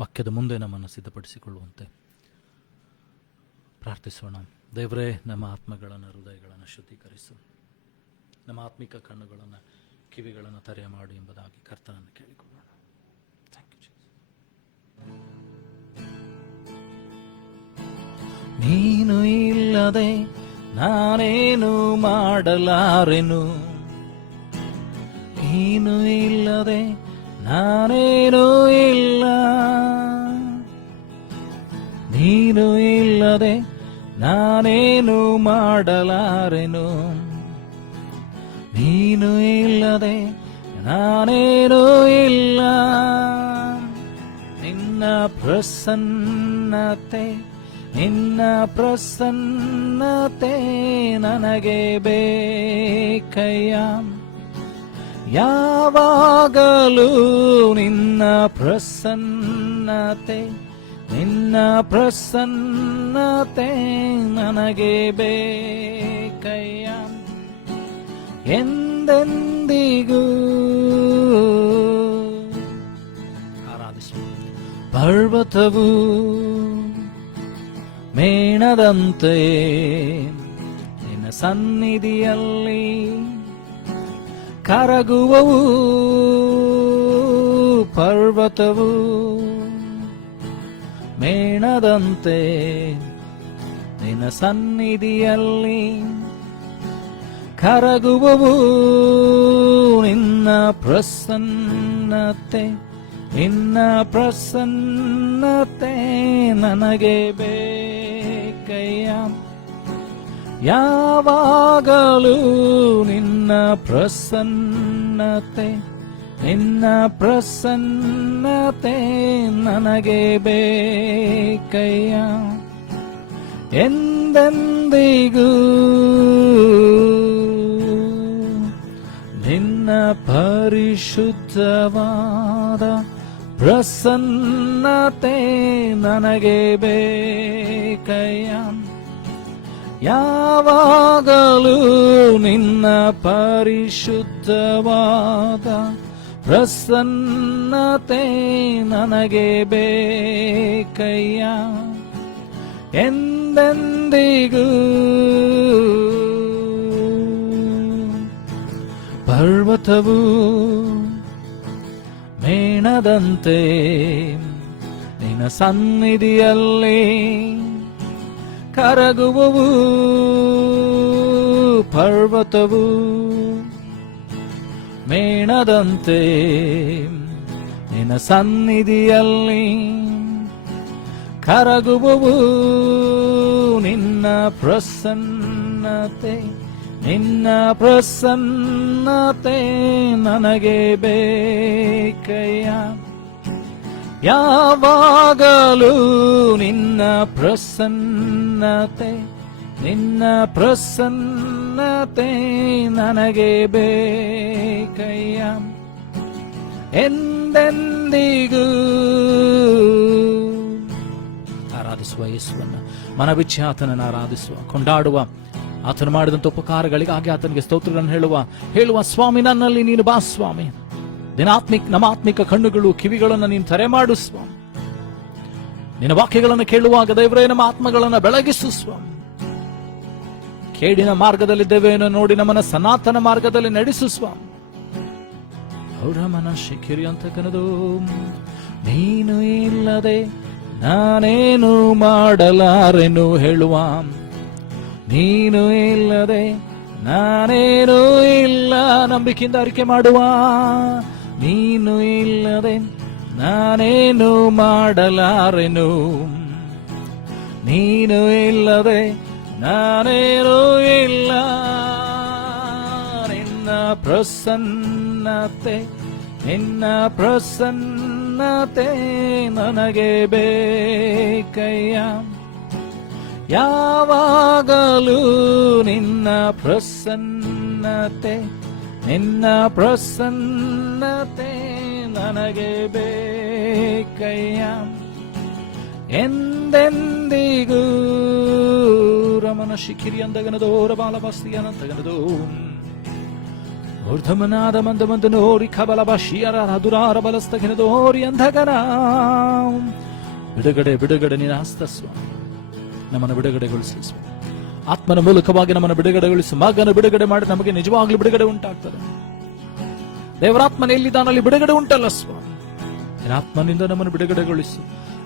ವಾಕ್ಯದ ಮುಂದೆ ನಮ್ಮನ್ನು ಸಿದ್ಧಪಡಿಸಿಕೊಳ್ಳುವಂತೆ ಪ್ರಾರ್ಥಿಸೋಣ. ದೇವರೇ, ನಮ್ಮ ಆತ್ಮಗಳನ್ನು, ಹೃದಯಗಳನ್ನು ಶುದ್ಧೀಕರಿಸು, ನಮ್ಮ ಆತ್ಮಿಕ ಕಣ್ಣುಗಳನ್ನು, ಕಿವಿಗಳನ್ನು ತೆರೆಯ ಮಾಡು ಎಂಬುದಾಗಿ ಕರ್ತನನ್ನು ಕೇಳಿಕೊಳ್ಳೋಣ. ನೀನು ಇಲ್ಲದೆ ನಾನೇನು ಮಾಡಲಾರೆನು, ನೀನು ಇಲ್ಲದೆ ನಾನೇನೂ ಇಲ್ಲ, ನೀನು ಇಲ್ಲದೆ ನಾನೇನು ಮಾಡಲಾರೆನು, ನೀನು ಇಲ್ಲದೆ ನಾನೇನೂ ಇಲ್ಲ. ನಿನ್ನ ಪ್ರಸನ್ನತೆ, ನಿನ್ನ ಪ್ರಸನ್ನತೆ ನನಗೆ ಬೇಕಯ್ಯ, ಯಾವಾಗಲೂ ನಿನ್ನ ಪ್ರಸನ್ನತೆ, ನಿನ್ನ ಪ್ರಸನ್ನತೆ ನನಗೆ ಬೇಕಯ್ಯ, ಎಂದೆಂದಿಗೂ. ಆರಾಧಿಸು. ಪರ್ವತವು ಮೇಣದಂತೆ ನಿನ್ನ ಸನ್ನಿಧಿಯಲ್ಲಿ ಕರಗುವವು, ಪರ್ವತವು ಮೇಣದಂತೆ ನಿನ್ನ ಸನ್ನಿಧಿಯಲ್ಲಿ ಕರಗುವವು, ನಿನ್ನ ಪ್ರಸನ್ನತೆ, ನಿನ್ನ ಪ್ರಸನ್ನತೆ ನನಗೆ ಬೇಕಯ್ಯ, ಯಾವಾಗಲೂ ನಿನ್ನ ಪ್ರಸನ್ನತೆ, ನಿನ್ನ ಪ್ರಸನ್ನತೆ ನನಗೆ ಬೇಕಯ್ಯ, ಎಂದೆಂದಿಗೂ. ನಿನ್ನ ಪರಿಶುದ್ಧವಾದ ಪ್ರಸನ್ನತೆ ನನಗೆ ಬೇಕಯ್ಯ, ಯಾವಾಗಲೂ ನಿನ್ನ ಪರಿಶುದ್ಧವಾದ ಪ್ರಸನ್ನತೆ ನನಗೆ ಬೇಕಯ್ಯ, ಎಂದೆಂದಿಗೂ. ಪರ್ವತವು ಮೇಣದಂತೆ ನಿನ್ನ ಸನ್ನಿಧಿಯಲ್ಲಿ ಕರಗುವವು, ಪರ್ವತವು ಮೇಣದಂತೆ ನಿನ್ನ ಸನ್ನಿಧಿಯಲ್ಲಿ ಕರಗುವುವು ನಿನ್ನ ಪ್ರಸನ್ನತೆ, ನಿನ್ನ ಪ್ರಸನ್ನತೆ ನನಗೆ ಬೇಕಯ್ಯ. ಯಾವಾಗಲೂ ನಿನ್ನ ಪ್ರಸನ್ನತೆ, ನಿನ್ನ ಪ್ರಸನ್ನತೆ ನನಗೆ ಬೇಕಯ್ಯ. ಎಂದೆಂದಿಗೂ ಆರಾಧಿಸುವ ಯೇಸುವನ್ನ, ಮನಬಿಚ್ಚಿ ಆತನನ್ನು ಆರಾಧಿಸುವ, ಕೊಂಡಾಡುವ, ಆತನು ಮಾಡಿದಂಥ ಉಪಕಾರಗಳಿಗಾಗಿ ಆತನಿಗೆ ಸ್ತೋತ್ರಗಳನ್ನು ಹೇಳುವ ಸ್ವಾಮಿ, ನನ್ನಲ್ಲಿ ನೀನು ಬಾ ಸ್ವಾಮಿ. ನಮ್ಮ ಆತ್ಮಿಕ ಕಣ್ಣುಗಳು ಕಿವಿಗಳನ್ನು ನೀನು ತೆರೆ ಮಾಡು ಸ್ವಾಮಿ. ನಿನ್ನ ವಾಕ್ಯಗಳನ್ನು ಕೇಳುವಾಗ ದೇವರೇ ನಮ್ಮ ಆತ್ಮಗಳನ್ನು ಬೆಳಗಿಸು ಸ್ವಾಮಿ. ಕೇಡಿನ ಮಾರ್ಗದಲ್ಲಿದ್ದೇವೇನೋ ನೋಡಿ ನಮ್ಮನ್ನ ಸನಾತನ ಮಾರ್ಗದಲ್ಲಿ ನಡೆಸು ಸ್ವಾಮಿ. ಅವರ ಮನಸ್ಸೆ ಕಿರಿ ಅಂತ ಕನದು, ನೀನು ಇಲ್ಲದೆ ನಾನೇನು ಮಾಡಲಾರೆನು ಹೇಳುವ, ನೀನು ಇಲ್ಲದೆ ನಾನೇನು ಇಲ್ಲ ನಂಬಿಕೆಯಿಂದ ಅರಿಕೆ ಮಾಡುವ, ನೀನು ಇಲ್ಲದೆ ನಾನೇನು ಮಾಡಲಾರೆನು, ನೀನು ಇಲ್ಲದೆ ನಾನೇನು ಇಲ್ಲ. ನಿನ್ನ ಪ್ರಸನ್ನತೆ, ನಿನ್ನ ಪ್ರಸನ್ನತೆ ನನಗೆ ಬೇಕಯ್ಯ. ಯಾವಾಗಲೂ ನಿನ್ನ ಪ್ರಸನ್ನತೆ, ನಿನ್ನ ಪ್ರಸನ್ನತೆ ನನಗೆ ಬೇಕಯ್ಯ. ಎಂದೆಂದಿಗೂ ರಮನ ಶಿಖಿರಿ ಅಂದಗನದೋರ ಬಾಲಬಸ್ತಿ ಅನಂತಗನದು ಊರ್ಧಮನಾದ ಮಂದ ಮಂದನೋರಿ ಖಬಲ ಬಶಿಯರ ಹದುರಾರ ಬಲಸ್ತಗನದೋರಿ ಅಂಧಗನ. ಬಿಡುಗಡೆ ಬಿಡುಗಡೆ ನಿನ್ನ ಹಸ್ತ ಸ್ವಾಮಿ, ನಮ್ಮನ್ನು ಬಿಡುಗಡೆಗೊಳಿಸಿ ಸ್ವಾಮಿ. ಆತ್ಮನ ಮೂಲಕವಾಗಿ ನಮ್ಮನ್ನು ಬಿಡುಗಡೆಗೊಳಿಸಿ, ಮಗನ ಬಿಡುಗಡೆ ಮಾಡಿ ನಮಗೆ ನಿಜವಾಗ್ಲೂ ಬಿಡುಗಡೆ ಉಂಟಾಗ್ತದೆ. ದೇವರಾತ್ಮನ ಎಲ್ಲಿದ್ದಾನಲ್ಲಿ ಬಿಡುಗಡೆ ಉಂಟಲ್ಲ ಸ್ವಾಮಿ. ಆತ್ಮನಿಂದ ನಮ್ಮನ್ನು ಬಿಡುಗಡೆಗೊಳಿಸು.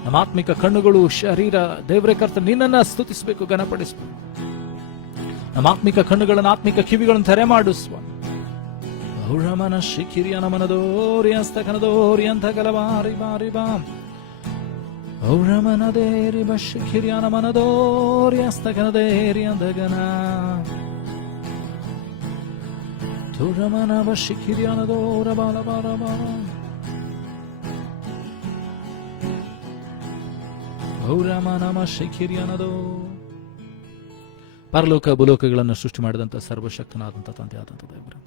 ನಮ್ಮ ಆತ್ಮಿಕ ಕಣ್ಣುಗಳು, ಶರೀರ ದೇವರೇ ಕರ್ತ ನಿನ್ನನ್ನು ಸ್ತುತಿಸಬೇಕು, ಘನಪಡಿಸಬೇಕು. ನಮ್ಮ ಆತ್ಮಿಕ ಕಣ್ಣುಗಳನ್ನು, ಆತ್ಮಿಕ ಕಿವಿಗಳನ್ನು ತೆರೆ ಮಾಡು ಸ್ವಾಮಿ. ಔರಮನ ಶಿಖಿರಿಯ ನಮನದೋರಿ ಹಸ್ತಕನದೋರಿ ಅಂತ ಗಲಬಾರಿ ಬಾರಿ ಬಾ. ಔರಮನದೇರಿ ಬಶಿಖಿರಿಯ ನಮನದೋರಿ ಹಸ್ತಕನದೇರಿ ಅಂದಗನ ತುರಮನ ಬಶಿಖಿರಿಯ ನದೋರ ಬಾಲ ಬಾರ ಬಾರ. ಪರಲೋಕ ಭೂಲೋಕಗಳನ್ನು ಸೃಷ್ಟಿ ಮಾಡಿದಂಥ ಸರ್ವಶಕ್ತನಾದಂಥ ತಂದೆ ಆದಂಥ ದೇವರು,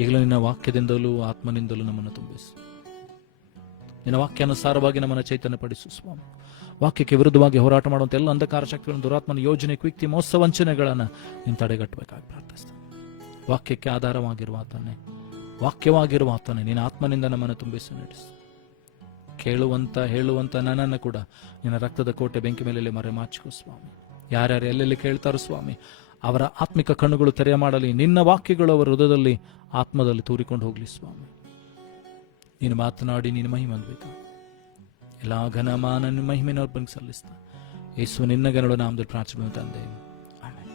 ಈಗಲೂ ನಿನ್ನ ವಾಕ್ಯದಿಂದಲೂ ಆತ್ಮನಿಂದಲೂ ನಮ್ಮನ್ನು ತುಂಬಿಸು. ನಿನ್ನ ವಾಕ್ಯಾನುಸಾರವಾಗಿ ನಮ್ಮನ್ನು ಚೈತನ್ಯಪಡಿಸು ಸ್ವಾಮಿ. ವಾಕ್ಯಕ್ಕೆ ವಿರುದ್ಧವಾಗಿ ಹೋರಾಟ ಮಾಡುವಂಥ ಎಲ್ಲ ಅಂಧಕಾರ ಶಕ್ತಿಗಳನ್ನು, ದುರಾತ್ಮನ ಯೋಜನೆ, ಕುಯುಕ್ತಿ, ಮೋಸ, ವಂಚನೆಗಳನ್ನು ನೀನು ತಡೆಗಟ್ಟಬೇಕಾಗಿ ಪ್ರಾರ್ಥಿಸ್ತೇನೆ. ವಾಕ್ಯಕ್ಕೆ ಆಧಾರವಾಗಿರುವ ಆತನೇ, ವಾಕ್ಯವಾಗಿರುವ ಆತನೇ ನಿನ್ನ ಆತ್ಮನಿಂದ ನಮ್ಮನ್ನು ತುಂಬಿಸಿ ನಡೆಸು. ಕೇಳುವಂತ ಹೇಳುವಂತ ನನ್ನನ್ನು ಕೂಡ ನಿನ್ನ ರಕ್ತದ ಕೋಟೆ ಬೆಂಕಿ ಮೇಲೆ ಮರೆಮಾಚಿಕೋ ಸ್ವಾಮಿ. ಯಾರ್ಯಾರು ಎಲ್ಲೆಲ್ಲಿ ಕೇಳ್ತಾರೋ ಸ್ವಾಮಿ, ಅವರ ಆತ್ಮಿಕ ಕಣ್ಣುಗಳು ತೆರೆಯ ಮಾಡಲಿ. ನಿನ್ನ ವಾಕ್ಯಗಳು ಅವರ ಹೃದಯದಲ್ಲಿ, ಆತ್ಮದಲ್ಲಿ ತೂರಿಕೊಂಡು ಹೋಗ್ಲಿ ಸ್ವಾಮಿ. ನೀನು ಮಾತನಾಡಿ ನೀನು ಮಹಿಮೆ ಅನ್ಬೇಕು. ಎಲ್ಲ ಘನಮಾನ ಮಹಿಮೆನ ಅರ್ಪಣೆಗೆ ಸಲ್ಲಿಸ್ತಾ ಯೇಸು ನಿನ್ನ ಗನಗಳ ನಾಮದಲ್ಲಿ ಪ್ರಾರ್ಥನೆ ತಂದೆ, ಆಮೆನ್.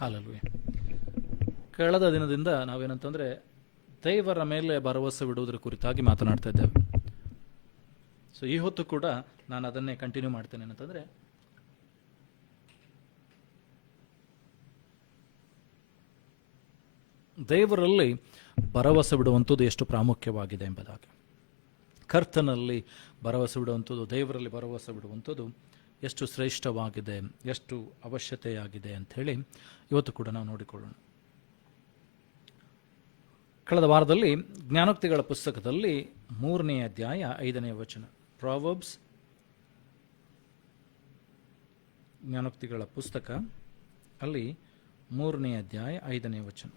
ಹಾಲೆಲೂಯಾ. ಕಳೆದ ದಿನದಿಂದ ನಾವೇನಂತಂದ್ರೆ ದೇವರ ಮೇಲೆ ಭರವಸೆ ಬಿಡುವುದರ ಕುರಿತಾಗಿ ಮಾತನಾಡ್ತಾ ಇದ್ದೇವೆ. ಸೊ ಈ ಹೊತ್ತು ಕೂಡ ನಾನು ಅದನ್ನೇ ಕಂಟಿನ್ಯೂ ಮಾಡ್ತೇನೆ. ಏನಂತಂದ್ರೆ ದೇವರಲ್ಲಿ ಭರವಸೆ ಬಿಡುವಂಥದ್ದು ಎಷ್ಟು ಪ್ರಾಮುಖ್ಯವಾಗಿದೆ ಎಂಬುದಾಗಿ, ಕರ್ತನಲ್ಲಿ ಭರವಸೆ ಬಿಡುವಂಥದ್ದು, ದೇವರಲ್ಲಿ ಭರವಸೆ ಬಿಡುವಂಥದ್ದು ಎಷ್ಟು ಶ್ರೇಷ್ಠವಾಗಿದೆ, ಎಷ್ಟು ಅವಶ್ಯತೆಯಾಗಿದೆ ಅಂಥೇಳಿ ಇವತ್ತು ಕೂಡ ನಾವು ನೋಡಿಕೊಳ್ಳೋಣ. ಕಳೆದ ವಾರದಲ್ಲಿ ಜ್ಞಾನೋಕ್ತಿಗಳ ಪುಸ್ತಕದಲ್ಲಿ 3ನೇ ಅಧ್ಯಾಯ 5ನೇ ವಚನ, ಪ್ರಾವರ್ಬ್ಸ್ ಜ್ಞಾನೋಕ್ತಿಗಳ ಪುಸ್ತಕ ಅಲ್ಲಿ 3ನೇ ಅಧ್ಯಾಯ 5ನೇ ವಚನ.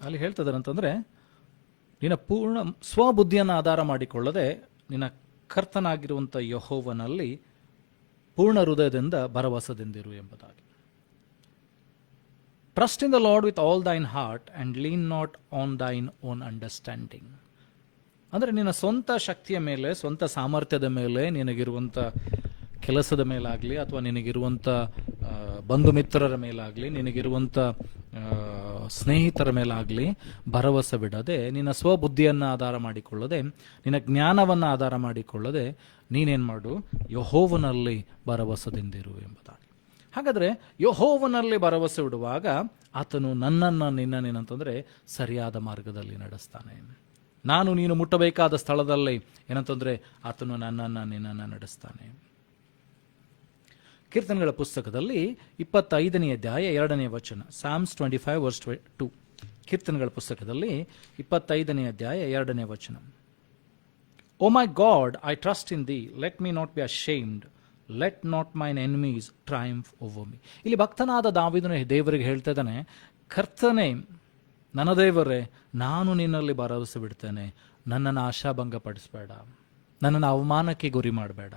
ಅಲ್ಲಿ ಹೇಳ್ತದೆ ಅಂತಂದ್ರೆ, ನಿನ್ನ ಪೂರ್ಣ ಸ್ವಬುದ್ಧಿಯನ್ನು ಆಧಾರ ಮಾಡಿಕೊಳ್ಳದೆ ನಿನ್ನ ಕರ್ತನಾಗಿರುವಂಥ ಯೆಹೋವನಲ್ಲಿ ಪೂರ್ಣ ಹೃದಯದಿಂದ ಭರವಸೆದಿಂದಿರು ಎಂಬುದಾಗಿ. Trust in the Lord with all thine heart and lean not on thine own understanding. ಅಂದರೆ ನಿನ್ನ ಸ್ವಂತ ಶಕ್ತಿಯ ಮೇಲೆ, ಸ್ವಂತ ಸಾಮರ್ಥ್ಯದ ಮೇಲೆ, ನಿನಗಿರುವಂಥ ಕೆಲಸದ ಮೇಲಾಗಲಿ, ಅಥವಾ ನಿನಗಿರುವಂಥ ಬಂಧು ಮಿತ್ರರ ಮೇಲಾಗಲಿ, ನಿನಗಿರುವಂಥ ಸ್ನೇಹಿತರ ಮೇಲಾಗಲಿ ಭರವಸೆ ಬಿಡದೆ, ನಿನ್ನ ಸ್ವಬುದ್ಧಿಯನ್ನು ಆಧಾರ ಮಾಡಿಕೊಳ್ಳದೆ, ನಿನ್ನ ಜ್ಞಾನವನ್ನು ಆಧಾರ ಮಾಡಿಕೊಳ್ಳದೆ ನೀನೇನು ಮಾಡು, ಯೆಹೋವನಲ್ಲಿ ಭರವಸೆದಿಂದಿರು ಎಂಬುದಾಗಿ. ಹಾಗಾದರೆ ಯೆಹೋವನಲ್ಲಿ ಭರವಸೆ ಬಿಡುವಾಗ ಆತನು ನಿನ್ನಂತಂದರೆ ಸರಿಯಾದ ಮಾರ್ಗದಲ್ಲಿ ನಡೆಸ್ತಾನೆ. ನಾನು ನೀನು ಮುಟ್ಟಬೇಕಾದ ಸ್ಥಳದಲ್ಲಿ ಏನಂತಂದರೆ ಆತನು ನಿನ್ನನ್ನು ನಡೆಸ್ತಾನೆ. ಕೀರ್ತನೆಗಳ ಪುಸ್ತಕದಲ್ಲಿ 25ನೇ ಅಧ್ಯಾಯ 2ನೇ ವಚನ, Psalms 25:2. ಕೀರ್ತನೆಗಳ ಪುಸ್ತಕದಲ್ಲಿ 25ನೇ ಅಧ್ಯಾಯ 2ನೇ ವಚನ. Oh my God, I trust in thee, let me not be ashamed, let not mine enemies triumph over me. ಇಲ್ಲಿ ಭಕ್ತನಾದ ದಾವೀದನು ದೇವರಿಗೆ ಹೇಳ್ತಾ ಇದ್ದಾನೆ, ಕರ್ತನೇ, ನನ್ನ ದೇವರೇ, ನಾನು ನಿನ್ನಲ್ಲಿ ಭರವಸೆ ಬಿಡ್ತೇನೆ, ನನ್ನನ್ನು ಆಶಾಭಂಗಪಡಿಸಬೇಡ, ನನ್ನನ್ನು ಅವಮಾನಕ್ಕೆ ಗುರಿ ಮಾಡಬೇಡ,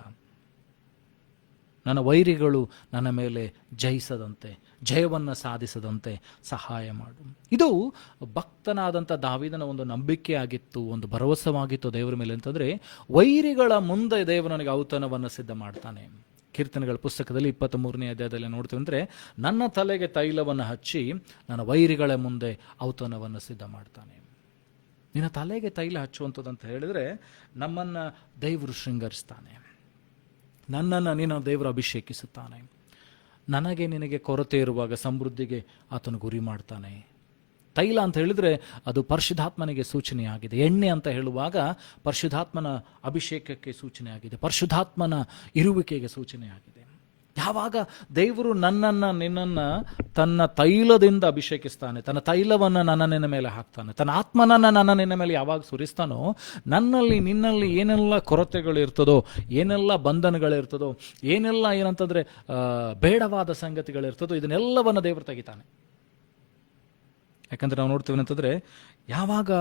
ನನ್ನ ವೈರಿಗಳು ನನ್ನ ಮೇಲೆ ಜಯಿಸದಂತೆ, ಜಯವನ್ನು ಸಾಧಿಸದಂತೆ ಸಹಾಯ ಮಾಡು. ಇದು ಭಕ್ತನಾದಂಥ ದಾವೀದನ ಒಂದು ನಂಬಿಕೆ ಆಗಿತ್ತು, ಒಂದು ಭರವಸವಾಗಿತ್ತು ದೇವರ ಮೇಲೆ. ಅಂತಂದರೆ ವೈರಿಗಳ ಮುಂದೆ ದೇವರು ನನಗೆ ಔತಣವನ್ನು ಸಿದ್ಧ ಮಾಡ್ತಾನೆ. ಕೀರ್ತನೆಗಳ ಪುಸ್ತಕದಲ್ಲಿ 23ನೇ ಅಧ್ಯಾಯದಲ್ಲಿ ನೋಡ್ತೀವಿ ಅಂದರೆ, ನನ್ನ ತಲೆಗೆ ತೈಲವನ್ನು ಹಚ್ಚಿ ನನ್ನ ವೈರಿಗಳ ಮುಂದೆ ಔತಣವನ್ನು ಸಿದ್ಧ ಮಾಡ್ತಾನೆ. ನಿನ್ನ ತಲೆಗೆ ತೈಲ ಹಚ್ಚುವಂಥದ್ದು ಅಂತ ಹೇಳಿದರೆ ನಮ್ಮನ್ನು ದೇವರು ಶೃಂಗರಿಸ್ತಾನೆ, ನನ್ನನ್ನು ನಿನ್ನ ದೇವರು ಅಭಿಷೇಕಿಸುತ್ತಾನೆ. ನನಗೆ ನಿನಗೆ ಕೊರತೆ ಇರುವಾಗ ಸಮೃದ್ಧಿಗೆ ಆತನು ಗುರಿ ಮಾಡ್ತಾನೆ. ತೈಲ ಅಂತ ಹೇಳಿದರೆ ಅದು ಪರಿಶುದ್ಧಾತ್ಮನಿಗೆ ಸೂಚನೆಯಾಗಿದೆ. ಎಣ್ಣೆ ಅಂತ ಹೇಳುವಾಗ ಪರಿಶುದ್ಧಾತ್ಮನ ಅಭಿಷೇಕಕ್ಕೆ ಸೂಚನೆಯಾಗಿದೆ, ಪರಿಶುದ್ಧಾತ್ಮನ ಇರುವಿಕೆಗೆ ಸೂಚನೆಯಾಗಿದೆ. ಯಾವಾಗ ದೇವರು ನಿನ್ನನ್ನು ತನ್ನ ತೈಲದಿಂದ ಅಭಿಷೇಕಿಸ್ತಾನೆ, ತನ್ನ ತೈಲವನ್ನು ನಿನ್ನ ಮೇಲೆ ಹಾಕ್ತಾನೆ, ತನ್ನ ಆತ್ಮನನ್ನು ನಿನ್ನ ಮೇಲೆ ಯಾವಾಗ ಸುರಿಸ್ತಾನೋ, ನಿನ್ನಲ್ಲಿ ಏನೆಲ್ಲ ಕೊರತೆಗಳಿರ್ತದೋ, ಏನೆಲ್ಲ ಬಂಧನಗಳಿರ್ತದೋ, ಏನಂತಂದರೆ ಬೇಡವಾದ ಸಂಗತಿಗಳಿರ್ತದೋ, ಇದನ್ನೆಲ್ಲವನ್ನು ದೇವರು ತೆಗಿತಾನೆ. ಯಾಕಂದರೆ ನಾವು ನೋಡ್ತೀವಿ ಅಂತಂದರೆ, ಯಾವಾಗ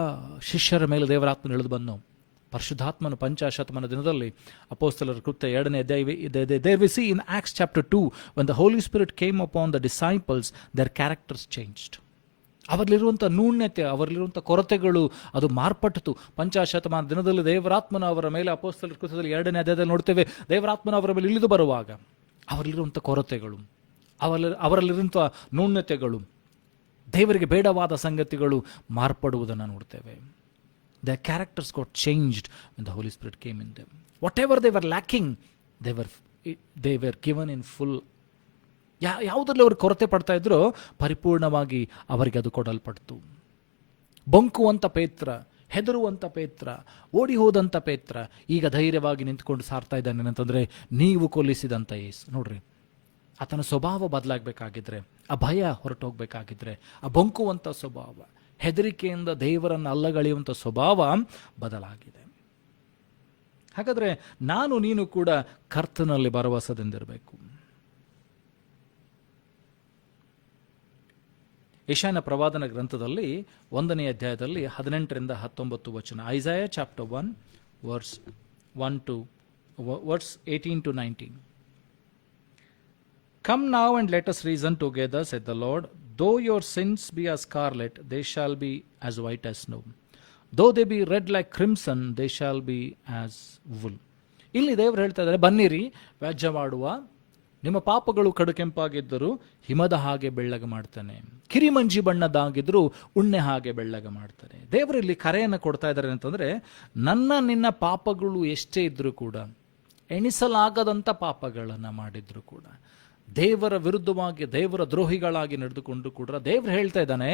ಶಿಷ್ಯರ ಮೇಲೆ ದೇವರಾತ್ಮನ ಇಳಿದು ಬಂದು ಪರಿಶುದ್ಧಾತ್ಮನು ಪಂಚಾಶತಮಾನ ದಿನದಲ್ಲಿ ಅಪೊಸ್ತಲರ ಕೃತ್ಯ 2ನೇ ಅಧ್ಯಾಯ, there we see in Acts chapter 2, when the Holy Spirit came upon the disciples, their characters changed. ಅವರಲ್ಲಿರುವಂಥ ನ್ಯೂನ್ಯತೆ, ಅವರಲ್ಲಿರುವಂಥ ಕೊರತೆಗಳು ಅದು ಮಾರ್ಪಟ್ಟಿತು. ಪಂಚಾಶತಮಾನ ದಿನದಲ್ಲಿ ದೇವರಾತ್ಮನ ಅವರ ಮೇಲೆ, ಅಪೊಸ್ತಲರ ಕೃತ್ಯದಲ್ಲಿ 2ನೇ ಅಧ್ಯಾಯದಲ್ಲಿ ನೋಡ್ತೇವೆ, ದೇವರಾತ್ಮನ ಅವರ ಮೇಲೆ ಇಳಿದು ಬರುವಾಗ ಅವರಲ್ಲಿರುವಂಥ ಕೊರತೆಗಳು, ಅವರಲ್ಲಿರುವಂಥ ನ್ಯೂನ್ಯತೆಗಳು, ದೇವರಿಗೆ ಬೇಡವಾದ ಸಂಗತಿಗಳು ಮಾರ್ಪಡುವುದನ್ನು ನೋಡ್ತೇವೆ. Their characters got changed when the Holy Spirit came in them. Whatever they were lacking, they were given in full. ಯಾವುದರಲ್ಲಿ ಅವರು ಕೊರತೆ ಪಡ್ತಾ ಇದ್ರೋ ಪರಿಪೂರ್ಣವಾಗಿ ಅವರಿಗೆ ಅದು ಕೊಡಲ್ಪಡ್ತು. ಬೊಂಕುವಂಥ ಪೇತ್ರ, ಹೆದರುವಂಥ ಪೇತ್ರ, ಓಡಿ ಹೋದಂಥ ಪೇತ್ರ ಈಗ ಧೈರ್ಯವಾಗಿ ನಿಂತ್ಕೊಂಡು ಸಾರ್ತಾ ಇದ್ದಾನೆ ಅಂತಂದರೆ, ನೀವು ಕೊಲ್ಲಿಸಿದಂಥ ಯೇಸು. ನೋಡ್ರಿ, ಆತನ ಸ್ವಭಾವ ಬದಲಾಗಬೇಕಾಗಿದ್ರೆ, ಆ ಭಯ ಹೊರಟೋಗ್ಬೇಕಾಗಿದ್ರೆ, ಆ ಬೊಂಕುವಂಥ ಸ್ವಭಾವ, ಹೆದರಿಕೆಯಿಂದ ದೇವರನ್ನು ಅಲ್ಲಗಳೆಯುವಂಥ ಸ್ವಭಾವ ಬದಲಾಗಿದೆ. ಹಾಗಾದರೆ ನೀನು ಕೂಡ ಕರ್ತನಲ್ಲಿ ಭರವಸೆದಿಂದಿರಬೇಕು. ಯೆಶಾಯನ ಪ್ರವಾದನ ಗ್ರಂಥದಲ್ಲಿ 1ನೇ ಅಧ್ಯಾಯದಲ್ಲಿ 18ರಿಂದ 19 ವಚನ, ಐಸಾಯಾ chapter 1 verse 18 to 19. Come now and let us reason together, said the Lord. Though your sins be as scarlet, they shall be as white as snow. Though they be red like crimson, they shall be as wool. ಇಲ್ಲಿ ದೇವರು ಹೇಳ್ತಾ ಇದ್ದಾರೆ, ಬನ್ನಿರಿ, ವ್ಯಾಜ್ಯ ಮಾಡುವ, ನಿಮ್ಮ ಪಾಪಗಳು ಕಡುಕೆಂಪಾಗಿದ್ದರೂ ಹಿಮದ ಹಾಗೆ ಬೆಳ್ಳಗೆ ಮಾಡ್ತಾನೆ, ಕಿರಿಮಂಜಿ ಬಣ್ಣದಾಗಿದ್ದರೂ ಉಣ್ಣೆ ಹಾಗೆ ಬೆಳ್ಳಗೆ ಮಾಡ್ತಾನೆ. ದೇವರಲ್ಲಿ ಕರೆಯನ್ನು ಕೊಡ್ತಾ ಇದ್ದಾರೆ ಅಂತಂದರೆ, ನಿನ್ನ ಪಾಪಗಳು ಎಷ್ಟೇ ಇದ್ರೂ ಕೂಡ, ಎಣಿಸಲಾಗದಂಥ ಪಾಪಗಳನ್ನು ಮಾಡಿದ್ರು ಕೂಡ, ದೇವರ ವಿರುದ್ಧವಾಗಿ ದೇವರ ದ್ರೋಹಿಗಳಾಗಿ ನಡೆದುಕೊಂಡು ಕೂಡ ದೇವರು ಹೇಳ್ತಾ ಇದ್ದಾನೆ,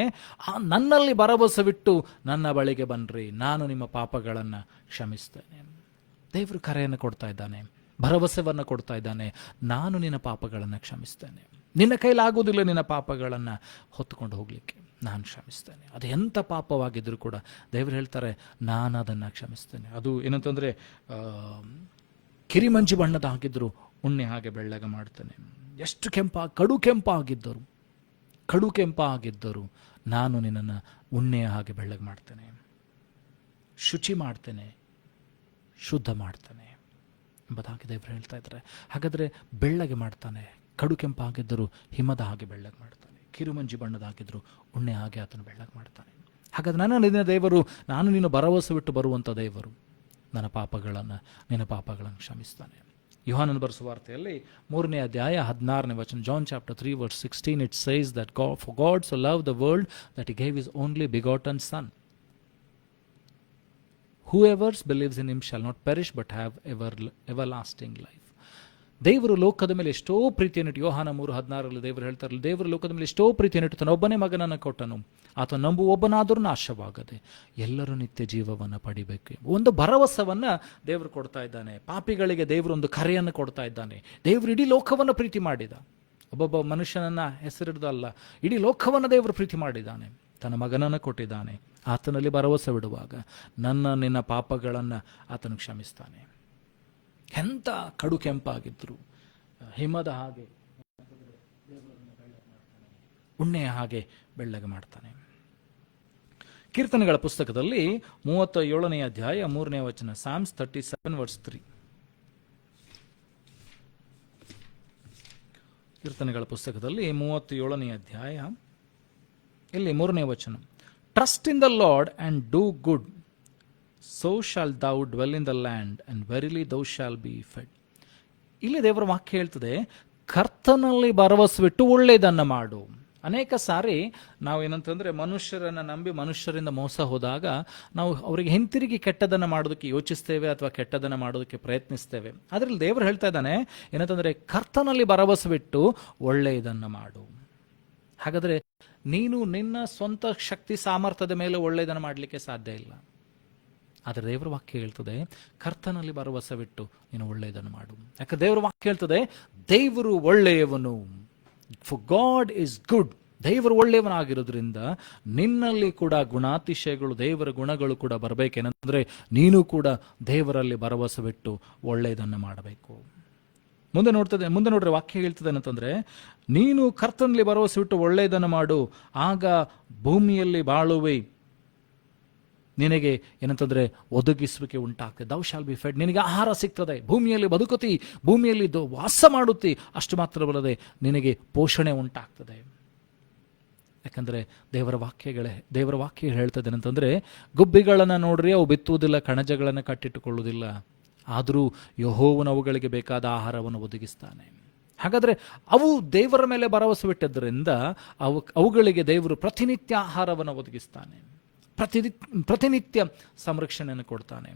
ನನ್ನಲ್ಲಿ ಭರವಸೆವಿಟ್ಟು ನನ್ನ ಬಳಿಗೆ ಬನ್ನಿರಿ, ನಾನು ನಿಮ್ಮ ಪಾಪಗಳನ್ನು ಕ್ಷಮಿಸ್ತೇನೆ. ದೇವರು ಕರೆಯನ್ನು ಕೊಡ್ತಾ ಇದ್ದಾನೆ, ಭರವಸೆಯನ್ನು ಕೊಡ್ತಾ ಇದ್ದಾನೆ, ನಾನು ನಿನ್ನ ಪಾಪಗಳನ್ನು ಕ್ಷಮಿಸ್ತೇನೆ, ನಿನ್ನ ಕೈಲಾಗುವುದಿಲ್ಲ ನಿನ್ನ ಪಾಪಗಳನ್ನು ಹೊತ್ತುಕೊಂಡು ಹೋಗಲಿಕ್ಕೆ, ನಾನು ಕ್ಷಮಿಸ್ತೇನೆ. ಅದು ಎಂಥ ಪಾಪವಾಗಿದ್ದರೂ ಕೂಡ ದೇವರು ಹೇಳ್ತಾರೆ, ನಾನು ಅದನ್ನು ಕ್ಷಮಿಸ್ತೇನೆ. ಅದು ಏನಂತಂದರೆ, ಕಿರಿಮಂಜಿ ಬಣ್ಣದ ಹಾಕಿದ್ರು ಉಣ್ಣೆ ಹಾಗೆ ಬೆಳ್ಳಗೆ ಮಾಡ್ತೇನೆ. ಎಷ್ಟು ಕಡು ಕೆಂಪಾಗಿದ್ದರು ನಾನು ನಿನ್ನನ್ನು ಉಣ್ಣೆಯ ಹಾಗೆ ಬೆಳ್ಳಗೆ ಮಾಡ್ತೇನೆ, ಶುಚಿ ಮಾಡ್ತೇನೆ, ಶುದ್ಧ ಮಾಡ್ತೇನೆ ಎಂಬುದಾಗಿ ದೇವರು ಹೇಳ್ತಾ ಇದ್ದಾರೆ. ಹಾಗಾದರೆ ಬೆಳ್ಳಗೆ ಮಾಡ್ತಾನೆ, ಕಡು ಕೆಂಪಾಗಿದ್ದರು ಹಿಮದ ಹಾಗೆ ಬೆಳ್ಳಗೆ ಮಾಡ್ತಾನೆ, ಕಿರುಮಂಜಿ ಬಣ್ಣದಾಗಿದ್ದರು ಉಣ್ಣೆ ಹಾಗೆ ಆತನು ಬೆಳ್ಳಗೆ ಮಾಡ್ತಾನೆ. ಹಾಗಾದ್ರೆ ನಿನ್ನ ದೇವರು, ನಾನು ನೀನು ಭರವಸೆ ಬಿಟ್ಟು ಬರುವಂಥ ದೇವರು ನಿನ್ನ ಪಾಪಗಳನ್ನು ಕ್ಷಮಿಸ್ತಾನೆ. ಯೋಹಾನನ ಬರೆಸುವ ವಾರ್ತೆಯಲ್ಲಿ 3ನೇ ಅಧ್ಯಾಯ 16ನೇ ವಚನ, John chapter 3 verse 16, it says that for God so loved the world that he gave his only begotten son. Whoever believes in him shall not perish but have everlasting life. ದೇವರು ಲೋಕದ ಮೇಲೆ ಎಷ್ಟೋ ಪ್ರೀತಿಯನ್ನಿಟ್ಟು, ಯೋಹಾನ 3:16 ದೇವರು ಹೇಳ್ತಾರಲ್ಲ, ದೇವರು ಲೋಕದ ಮೇಲೆ ಎಷ್ಟೋ ಪ್ರೀತಿಯನ್ನಿಟ್ಟು ತನ್ನ ಒಬ್ಬನೇ ಮಗನನ್ನು ಕೊಟ್ಟನು, ಆತ ನಂಬುವ ಒಬ್ಬನಾದರೂ ನಾಶವಾಗದೆ ಎಲ್ಲರೂ ನಿತ್ಯ ಜೀವವನ್ನು ಪಡಿಬೇಕು. ಒಂದು ಭರವಸೆಯನ್ನು ದೇವರು ಕೊಡ್ತಾ ಇದ್ದಾನೆ. ಪಾಪಿಗಳಿಗೆ ದೇವರು ಒಂದು ಕರೆಯನ್ನು ಕೊಡ್ತಾ ಇದ್ದಾನೆ. ದೇವರು ಇಡೀ ಲೋಕವನ್ನು ಪ್ರೀತಿ ಮಾಡಿದ. ಒಬ್ಬೊಬ್ಬ ಮನುಷ್ಯನನ್ನ ಹೆಸರಿಡ್ದಲ್ಲ, ಇಡೀ ಲೋಕವನ್ನು ದೇವರು ಪ್ರೀತಿ ಮಾಡಿದ್ದಾನೆ. ತನ್ನ ಮಗನನ್ನು ಕೊಟ್ಟಿದ್ದಾನೆ. ಆತನಲ್ಲಿ ಭರವಸೆ ಬಿಡುವಾಗ ನಿನ್ನ ಪಾಪಗಳನ್ನು ಆತನು ಕ್ಷಮಿಸ್ತಾನೆ. ಎಂಥ ಕಡು ಕೆಂಪಾಗಿದ್ರು ಹಿಮದ ಹಾಗೆ, ಉಣ್ಣೆಯ ಹಾಗೆ ಬೆಳ್ಳಗೆ ಮಾಡ್ತಾನೆ. ಕೀರ್ತನೆಗಳ ಪುಸ್ತಕದಲ್ಲಿ 37ನೇ ಅಧ್ಯಾಯ 3ನೇ ವಚನ, Psalms 37 verse 3. ಕೀರ್ತನೆಗಳ ಪುಸ್ತಕದಲ್ಲಿ 37ನೇ ಅಧ್ಯಾಯ ಇಲ್ಲಿ 3ನೇ ವಚನ, trust in the lord and do good, so shall thou dwell in the land and verily thou shall be fed. ಇಲ್ಲಿ ದೇವರ ವಾಕ್ಯ ಹೇಳ್ತದೆ, ಕರ್ತನಲ್ಲಿ ಭರವಸವಿಟ್ಟು ಒಳ್ಳೆಯದನ್ನು ಮಾಡು. ಅನೇಕ ಸಾರಿ ನಾವೇನಂತಂದ್ರೆ ಮನುಷ್ಯರನ್ನು ನಂಬಿ ಮನುಷ್ಯರಿಂದ ಮೋಸ ಹೋದಾಗ ನಾವು ಅವರಿಗೆ ಹಿಂತಿರುಗಿ ಕೆಟ್ಟದನ್ನು ಮಾಡೋದಕ್ಕೆ ಯೋಚಿಸ್ತೇವೆ ಅಥವಾ ಕೆಟ್ಟದನ್ನು ಮಾಡೋದಕ್ಕೆ ಪ್ರಯತ್ನಿಸ್ತೇವೆ. ಅದರಲ್ಲಿ ದೇವರು ಹೇಳ್ತಾ ಇದ್ದಾನೆ ಏನಂತಂದ್ರೆ, ಕರ್ತನಲ್ಲಿ ಭರವಸವಿಟ್ಟು ಒಳ್ಳೆಯದನ್ನು ಮಾಡು. ಹಾಗಾದ್ರೆ ನೀನು ನಿನ್ನ ಸ್ವಂತ ಶಕ್ತಿ ಸಾಮರ್ಥ್ಯದ ಮೇಲೆ ಒಳ್ಳೆಯದನ್ನು ಮಾಡಲಿಕ್ಕೆ ಸಾಧ್ಯ ಇಲ್ಲ. ಆದರೆ ದೇವರ ವಾಕ್ಯ ಹೇಳ್ತದೆ, ಕರ್ತನಲ್ಲಿ ಭರವಸವಿಟ್ಟು ನೀನು ಒಳ್ಳೆಯದನ್ನು ಮಾಡು. ಯಾಕಂದ್ರೆ ದೇವರ ವಾಕ್ಯ ಹೇಳ್ತದೆ, ದೇವರು ಒಳ್ಳೆಯವನು. For god is good. ದೇವರು ಒಳ್ಳೆಯವನಾಗಿರೋದ್ರಿಂದ ನಿನ್ನಲ್ಲಿ ಕೂಡ ಗುಣಾತಿಶಯಗಳು, ದೇವರ ಗುಣಗಳು ಕೂಡ ಬರಬೇಕೇನಂದ್ರೆ ನೀನು ಕೂಡ ದೇವರಲ್ಲಿ ಭರವಸವಿಟ್ಟು ಒಳ್ಳೆಯದನ್ನು ಮಾಡಬೇಕು. ಮುಂದೆ ನೋಡ್ರೆ ವಾಕ್ಯ ಹೇಳ್ತದೆ ಏನಂತಂದ್ರೆ, ನೀನು ಕರ್ತನಲ್ಲಿ ಭರವಸವಿಟ್ಟು ಒಳ್ಳೆಯದನ್ನು ಮಾಡು, ಆಗ ಭೂಮಿಯಲ್ಲಿ ಬಾಳುವೆ, ನಿನಗೆ ಏನಂತಂದ್ರೆ ಒದಗಿಸುವಿಕೆ ಉಂಟಾಗ್ತದೆ. Thou shall be Fed. ನಿನಗೆ ಆಹಾರ ಸಿಗ್ತದೆ, ಭೂಮಿಯಲ್ಲಿ ಬದುಕುತ್ತಿ, ಭೂಮಿಯಲ್ಲಿ ವಾಸ ಮಾಡುತ್ತಿ. ಅಷ್ಟು ಮಾತ್ರವಲ್ಲದೆ ನಿನಗೆ ಪೋಷಣೆ ಉಂಟಾಗ್ತದೆ. ಯಾಕಂದ್ರೆ ದೇವರ ವಾಕ್ಯ ಹೇಳ್ತದೆ ಏನಂತಂದ್ರೆ, ಗುಬ್ಬಿಗಳನ್ನು ನೋಡ್ರಿ, ಅವು ಬಿತ್ತುವುದಿಲ್ಲ, ಕಣಜಗಳನ್ನು ಕಟ್ಟಿಟ್ಟುಕೊಳ್ಳುವುದಿಲ್ಲ, ಆದರೂ ಯೆಹೋವನು ಅವುಗಳಿಗೆ ಬೇಕಾದ ಆಹಾರವನ್ನು ಒದಗಿಸ್ತಾನೆ. ಹಾಗಾದ್ರೆ ಅವು ದೇವರ ಮೇಲೆ ಭರವಸೆ ಬಿಟ್ಟದ್ದರಿಂದ ಅವುಗಳಿಗೆ ದೇವರು ಪ್ರತಿನಿತ್ಯ ಆಹಾರವನ್ನು ಒದಗಿಸ್ತಾನೆ, ಪ್ರತಿನಿತ್ಯ ಸಂರಕ್ಷಣೆಯನ್ನು ಕೊಡ್ತಾನೆ.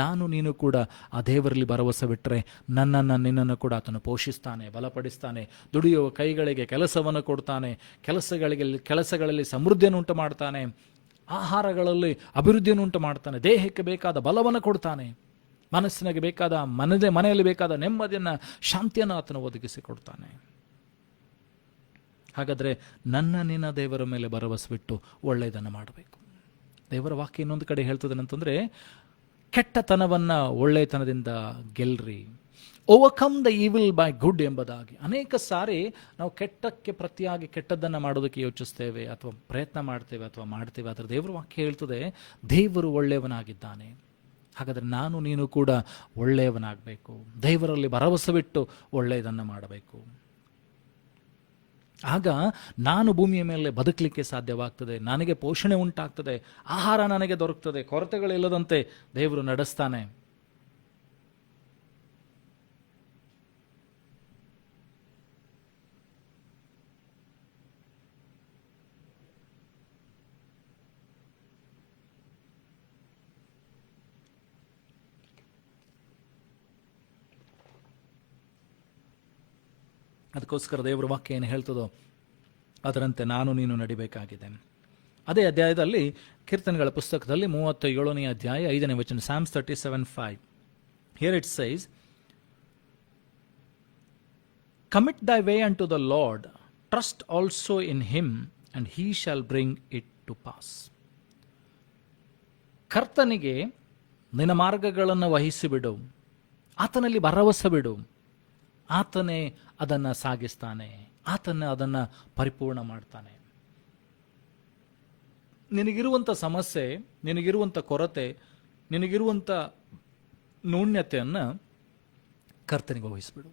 ನಾನು ನೀನು ಕೂಡ ಆ ದೇವರಲ್ಲಿ ಭರವಸೆ ಬಿಟ್ಟರೆ ನಿನ್ನನ್ನು ಕೂಡ ಆತನು ಪೋಷಿಸ್ತಾನೆ, ಬಲಪಡಿಸ್ತಾನೆ. ದುಡಿಯುವ ಕೈಗಳಿಗೆ ಕೆಲಸವನ್ನು ಕೊಡ್ತಾನೆ, ಕೆಲಸಗಳಲ್ಲಿ ಸಮೃದ್ಧಿಯನ್ನು ಉಂಟು ಮಾಡ್ತಾನೆ, ಆಹಾರಗಳಲ್ಲಿ ಅಭಿವೃದ್ಧಿಯನ್ನು ಉಂಟು ಮಾಡ್ತಾನೆ, ದೇಹಕ್ಕೆ ಬೇಕಾದ ಬಲವನ್ನು ಕೊಡ್ತಾನೆ, ಮನಸ್ಸಿನಾಗೆ ಬೇಕಾದ ಮನೆಯಲ್ಲಿ ಬೇಕಾದ ನೆಮ್ಮದಿಯನ್ನು, ಶಾಂತಿಯನ್ನು ಆತನು ಒದಗಿಸಿ ಕೊಡ್ತಾನೆ. ಹಾಗಾದ್ರೆ ನಿನ್ನ ದೇವರ ಮೇಲೆ ಭರವಸೆ ಬಿಟ್ಟು ಒಳ್ಳೆಯದನ್ನು ಮಾಡಬೇಕು. ದೇವರ ವಾಕ್ಯ ಇನ್ನೊಂದು ಕಡೆ ಹೇಳ್ತದೆ ಅಂತಂದ್ರೆ, ಕೆಟ್ಟತನವನ್ನ ಒಳ್ಳೆಯತನದಿಂದ ಗೆಲ್ರಿ, overcome the evil by good ಎಂಬುದಾಗಿ. ಅನೇಕ ಸಾರಿ ನಾವು ಕೆಟ್ಟಕ್ಕೆ ಪ್ರತಿಯಾಗಿ ಕೆಟ್ಟದ್ದನ್ನು ಮಾಡೋದಕ್ಕೆ ಯೋಚಿಸ್ತೇವೆ ಅಥವಾ ಪ್ರಯತ್ನ ಮಾಡ್ತೇವೆ. ಆದರೆ ದೇವರ ವಾಕ್ಯ ಹೇಳ್ತದೆ, ದೇವರು ಒಳ್ಳೆಯವನಾಗಿದ್ದಾನೆ. ಹಾಗಾದ್ರೆ ನಾನು ನೀನು ಕೂಡ ಒಳ್ಳೆಯವನಾಗಬೇಕು, ದೇವರಲ್ಲಿ ಭರವಸೆ ಬಿಟ್ಟು ಒಳ್ಳೆಯದನ್ನು ಮಾಡಬೇಕು. ಆಗ ನಾನು ಭೂಮಿಯ ಮೇಲೆ ಬದುಕಲಿಕ್ಕೆ ಸಾಧ್ಯವಾಗ್ತದೆ, ನನಗೆ ಪೋಷಣೆ ಉಂಟಾಗ್ತದೆ, ಆಹಾರ ನನಗೆ ದೊರಕ್ತದೆ, ಕೊರತೆಗಳಿಲ್ಲದಂತೆ ದೇವರು ನಡೆಸ್ತಾನೆ. ಅದಕ್ಕೋಸ್ಕರ ದೇವರ ವಾಕ್ಯ ಏನು ಹೇಳ್ತದೋ ಅದರಂತೆ ನಾನು ನೀನು ನಡಿಬೇಕಾಗಿದೆ. ಅದೇ ಅಧ್ಯಾಯದಲ್ಲಿ ಕೀರ್ತನೆಗಳ ಪುಸ್ತಕದಲ್ಲಿ 37ನೇ ಅಧ್ಯಾಯ 5ನೇ ವಚನ, Psalms 37:5. Here it says, commit thy way unto the Lord, trust also in him, and he shall bring it to pass. ಕರ್ತನಿಗೆ ನಿನ್ನ ಮಾರ್ಗಗಳನ್ನು ವಹಿಸಿಬಿಡು, ಆತನಲ್ಲಿ ಭರವಸೆ ಬಿಡು, ಆತನೇ ಅದನ್ನು ಸಾಗಿಸ್ತಾನೆ, ಆತನ ಅದನ್ನು ಪರಿಪೂರ್ಣ ಮಾಡ್ತಾನೆ. ನಿನಗಿರುವಂಥ ಸಮಸ್ಯೆ, ನಿನಗಿರುವಂಥ ಕೊರತೆ, ನಿನಗಿರುವಂಥ ನ್ಯೂನ್ಯತೆಯನ್ನು ಕರ್ತನಿಗೆ ಒಪ್ಪಿಸ್ಬಿಡು.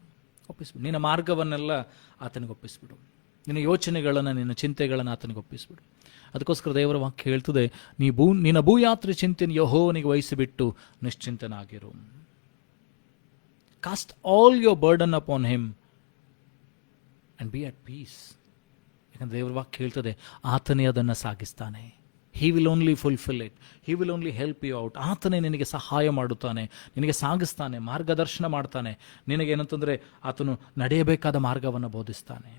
ನಿನ್ನ ಮಾರ್ಗವನ್ನೆಲ್ಲ ಆತನಿಗೆ ಒಪ್ಪಿಸ್ಬಿಡು. ನಿನ್ನ ಯೋಚನೆಗಳನ್ನು, ನಿನ್ನ ಚಿಂತೆಗಳನ್ನು ಆತನಿಗೆ ಒಪ್ಪಿಸಿಬಿಡು. ಅದಕ್ಕೋಸ್ಕರ ದೇವರ ವಾಕ್ಯ ಹೇಳ್ತದೆ, ನಿನ್ನ ಭೂಯಾತ್ರೆ ಚಿಂತೆಯನ್ನು ಯೆಹೋವನಿಗೆ ವಹಿಸಿಬಿಟ್ಟು ನಿಶ್ಚಿಂತನಾಗಿರು. Cast all your burden upon him and be at peace. ಯಾಕಂದ್ರೆ ದೇವರ ವಾಕ್ಯ ಹೇಳ್ತದೆ, ಆತನೇ ಅದನ್ನು ಸಾಗಿಸ್ತಾನೆ. He will only fulfil it, he will only help you out. ಆತನೇ ನಿನಗೆ ಸಹಾಯ ಮಾಡುತ್ತಾನೆ, ನಿನಗೆ ಸಾಗಿಸ್ತಾನೆ, ಮಾರ್ಗದರ್ಶನ ಮಾಡ್ತಾನೆ. ನಿನಗೇನಂತಂದರೆ ಆತನು ನಡೆಯಬೇಕಾದ ಮಾರ್ಗವನ್ನು ಬೋಧಿಸ್ತಾನೆ.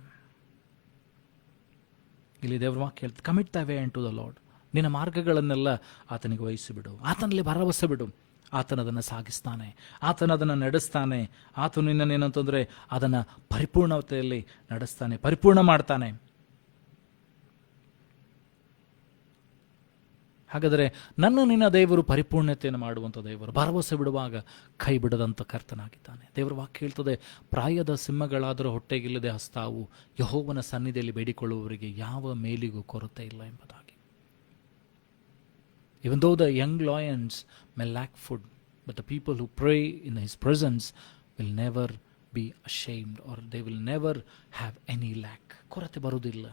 ಇಲ್ಲಿ ದೇವರ ವಾಕ್ಯ ಹೇಳ್ತದೆ, commit the way to the Lord. ನಿನ್ನ ಮಾರ್ಗಗಳನ್ನೆಲ್ಲ ಆತನಿಗೆ ವಹಿಸಿಬಿಡು, ಆತನಲ್ಲಿ ಭರವಸೆ ಬಿಡು. ಆತನದನ್ನು ಸಾಗಿಸ್ತಾನೆ, ಆತನದನ್ನು ನಡೆಸ್ತಾನೆ. ಆತನು ನಿನ್ನನ್ನೇನಂತಂದರೆ ಅದನ್ನು ಪರಿಪೂರ್ಣತೆಯಲ್ಲಿ ನಡೆಸ್ತಾನೆ, ಪರಿಪೂರ್ಣ ಮಾಡ್ತಾನೆ. ಹಾಗಾದರೆ ನಿನ್ನ ದೇವರು ಪರಿಪೂರ್ಣತೆಯನ್ನು ಮಾಡುವಂಥ ದೇವರು, ಭರವಸೆ ಬಿಡುವಾಗ ಕೈ ಬಿಡದಂಥ ಕರ್ತನಾಗಿದ್ದಾನೆ. ದೇವರ ವಾಕ್ಯ ಹೇಳ್ತದೆ, ಪ್ರಾಯದ ಸಿಂಹಗಳಾದರೂ ಹೊಟ್ಟೆಗಿಲ್ಲದೆ ಹಸ್ತಾವು, ಯೆಹೋವನ ಸನ್ನಿಧಿಯಲ್ಲಿ ಬೇಡಿಕೊಳ್ಳುವವರಿಗೆ ಯಾವ ಮೇಲಿಗೂ ಕೊರತೆ ಇಲ್ಲ ಎಂಬುದಾಗಿ. Even though the young lions may lack food, but the people who pray in his presence will never be ashamed, or they will never have any lack. ಕೊರತೆ ಬರುವುದಿಲ್ಲ.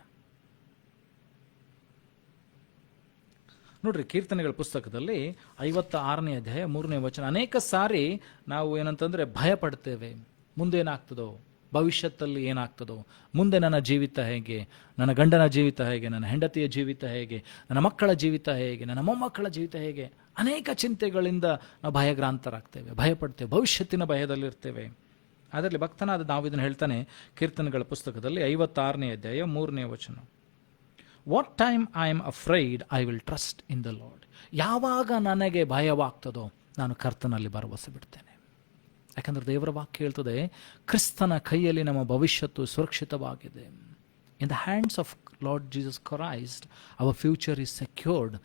ನೋಡ್ರಿ, ಕೀರ್ತನೆಗಳ ಪುಸ್ತಕದಲ್ಲಿ 56ನೇ ಅಧ್ಯಾಯ 3ನೇ ವಚನ. ಅನೇಕ ಸಾರಿ ನಾವು ಏನಂತಂದರೆ ಭಯ ಪಡ್ತೇವೆ, ಮುಂದೇನಾಗ್ತದೋ, ಭವಿಷ್ಯತ್ತಲ್ಲಿ ಏನಾಗ್ತದೋ, ಮುಂದೆ ನನ್ನ ಜೀವಿತ ಹೇಗೆ, ನನ್ನ ಗಂಡನ ಜೀವಿತ ಹೇಗೆ, ನನ್ನ ಹೆಂಡತಿಯ ಜೀವಿತ ಹೇಗೆ, ನನ್ನ ಮಕ್ಕಳ ಜೀವಿತ ಹೇಗೆ, ನನ್ನ ಮೊಮ್ಮಕ್ಕಳ ಜೀವಿತ ಹೇಗೆ. ಅನೇಕ ಚಿಂತೆಗಳಿಂದ ನಾವು ಭಯಗ್ರಾಂತರಾಗ್ತೇವೆ, ಭಯಪಡ್ತೇವೆ, ಭವಿಷ್ಯತ್ತಿನ ಭಯದಲ್ಲಿರ್ತೇವೆ. ಅದರಲ್ಲಿ ಭಕ್ತನಾದ ದಾವೀದನು ಹೇಳ್ತಾನೆ ಕೀರ್ತನೆಗಳ ಪುಸ್ತಕದಲ್ಲಿ 56ನೇ ಅಧ್ಯಾಯ 3ನೇ ವಚನ, what time I am afraid I will trust in the lord. ಯಾವಾಗ ನನಗೆ ಭಯವಾಗ್ತದೋ ನಾನು ಕರ್ತನಲ್ಲಿ ಭರವಸೆ ಬಿಡ್ತೇನೆ. ಯಾಕಂದರೆ ದೇವರ ವಾಕ್ಯ ಹೇಳ್ತದೆ, ಕ್ರಿಸ್ತನ ಕೈಯಲ್ಲಿ ನಮ್ಮ ಭವಿಷ್ಯತ್ತು ಸುರಕ್ಷಿತವಾಗಿದೆ. In the hands of lord Jesus Christ our future is secured.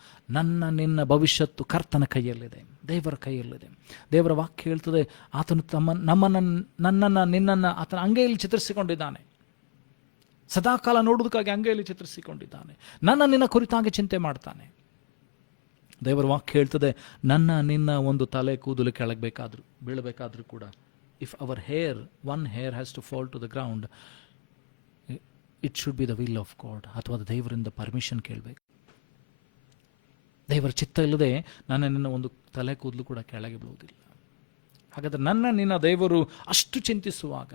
ನಿನ್ನ ಭವಿಷ್ಯತ್ತು ಕರ್ತನ ಕೈಯಲ್ಲಿದೆ, ದೇವರ ಕೈಯಲ್ಲಿದೆ. ದೇವರ ವಾಕ್ಯ ಹೇಳ್ತದೆ, ಆತನು ನನ್ನನ್ನು ನಿನ್ನನ್ನು ಆತನ ಅಂಗೈಯಲ್ಲಿ ಚಿತ್ರಿಸಿಕೊಂಡಿದ್ದಾನೆ. ಸದಾಕಾಲ ನೋಡುವುದಕ್ಕಾಗಿ ಅಂಗೈಯಲ್ಲಿ ಚಿತ್ರಿಸಿಕೊಂಡಿದ್ದಾನೆ. ನಿನ್ನ ಕುರಿತಾಗಿ ಚಿಂತೆ ಮಾಡ್ತಾನೆ. ದೇವರ ವಾಕ್ಯ ಹೇಳ್ತದೆ, ನಿನ್ನ ಒಂದು ತಲೆ ಕೂದಲು ಬೀಳಬೇಕಾದ್ರೂ ಕೂಡ, if our one hair has to fall to the ground, it should be the will of God. ಅಥವಾ ದೇವರಿಂದ ಪರ್ಮಿಷನ್ ಕೇಳಬೇಕು. ದೇವರ ಚಿತ್ತ ಇಲ್ಲದೆ ನಿನ್ನ ಒಂದು ತಲೆ ಕೂದಲು ಕೂಡ ಕೆಳಗೆ ಬೀಳುವುದಿಲ್ಲ. ಹಾಗಾದರೆ ನಿನ್ನ ದೇವರು ಅಷ್ಟು ಚಿಂತಿಸುವಾಗ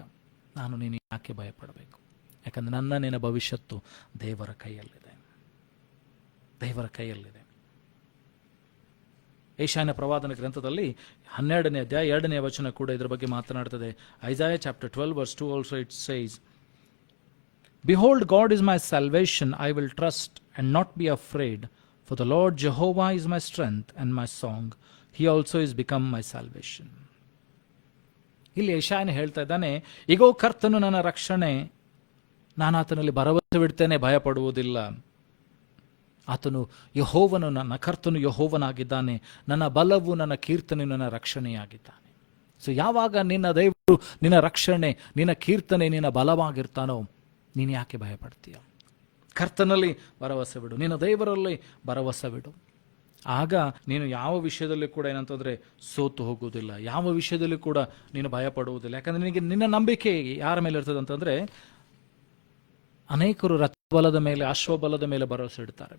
ನೀನು ಯಾಕೆ ಭಯಪಡಬೇಕು? ಯಾಕಂದರೆ ನಿನ್ನ ಭವಿಷ್ಯತ್ತು ದೇವರ ಕೈಯಲ್ಲಿದೆ, ದೇವರ ಕೈಯಲ್ಲಿದೆ. ಏಷಾಯನ ಪ್ರವಾದನ ಗ್ರಂಥದಲ್ಲಿ 12ನೇ ಅಧ್ಯಾಯ 2ನೇ ವಚನ ಕೂಡ ಇದರ ಬಗ್ಗೆ ಮಾತನಾಡ್ತದೆ. ಐಸಾಯ chapter 12 verse 2 also it says, Behold, God is my salvation, I will trust and not be afraid, for the Lord Jehovah is my strength and my song, he also is become my salvation. ಇಲ್ಲಿ ಏಷಾಯನ ಹೇಳ್ತಾ ಇದ್ದಾನೆ, ಈಗೋ ಕರ್ತನು ನನ್ನ ರಕ್ಷಣೆ, ನಾನು ಆತನಲ್ಲಿ ಭರವಸೆ ಬಿಡ್ತೇನೆ, ಭಯಪಡುವುದಿಲ್ಲ. ಆತನು ಯೆಹೋವನು, ನನ್ನ ಕರ್ತನು ಯೆಹೋವನಾಗಿದ್ದಾನೆ, ನನ್ನ ಬಲವು, ನನ್ನ ಕೀರ್ತನೆ, ನನ್ನ ರಕ್ಷಣೆಯಾಗಿದ್ದಾನೆ. ಸೊ ಯಾವಾಗ ನಿನ್ನ ದೇವರು, ನಿನ್ನ ರಕ್ಷಣೆ, ನಿನ್ನ ಕೀರ್ತನೆ, ನಿನ್ನ ಬಲವಾಗಿರ್ತಾನೋ, ನೀನು ಯಾಕೆ ಭಯಪಡ್ತೀಯ? ಕರ್ತನಲ್ಲಿ ಭರವಸೆ ಬಿಡು, ನಿನ್ನ ದೇವರಲ್ಲಿ ಭರವಸೆ ಬಿಡು. ಆಗ ನೀನು ಯಾವ ವಿಷಯದಲ್ಲಿ ಕೂಡ ಏನಂತಂದರೆ ಸೋತು ಹೋಗುವುದಿಲ್ಲ, ಯಾವ ವಿಷಯದಲ್ಲಿ ಕೂಡ ನೀನು ಭಯಪಡುವುದಿಲ್ಲ. ಯಾಕಂದರೆ ನಿನ್ನ ನಂಬಿಕೆ ಯಾರ ಮೇಲೆ ಇರ್ತದೆ ಅಂತಂದರೆ, ಅನೇಕರು ರಥಬಲದ ಮೇಲೆ, ಅಶ್ವಬಲದ ಮೇಲೆ ಭರವಸೆ ಇಡ್ತಾರೆ.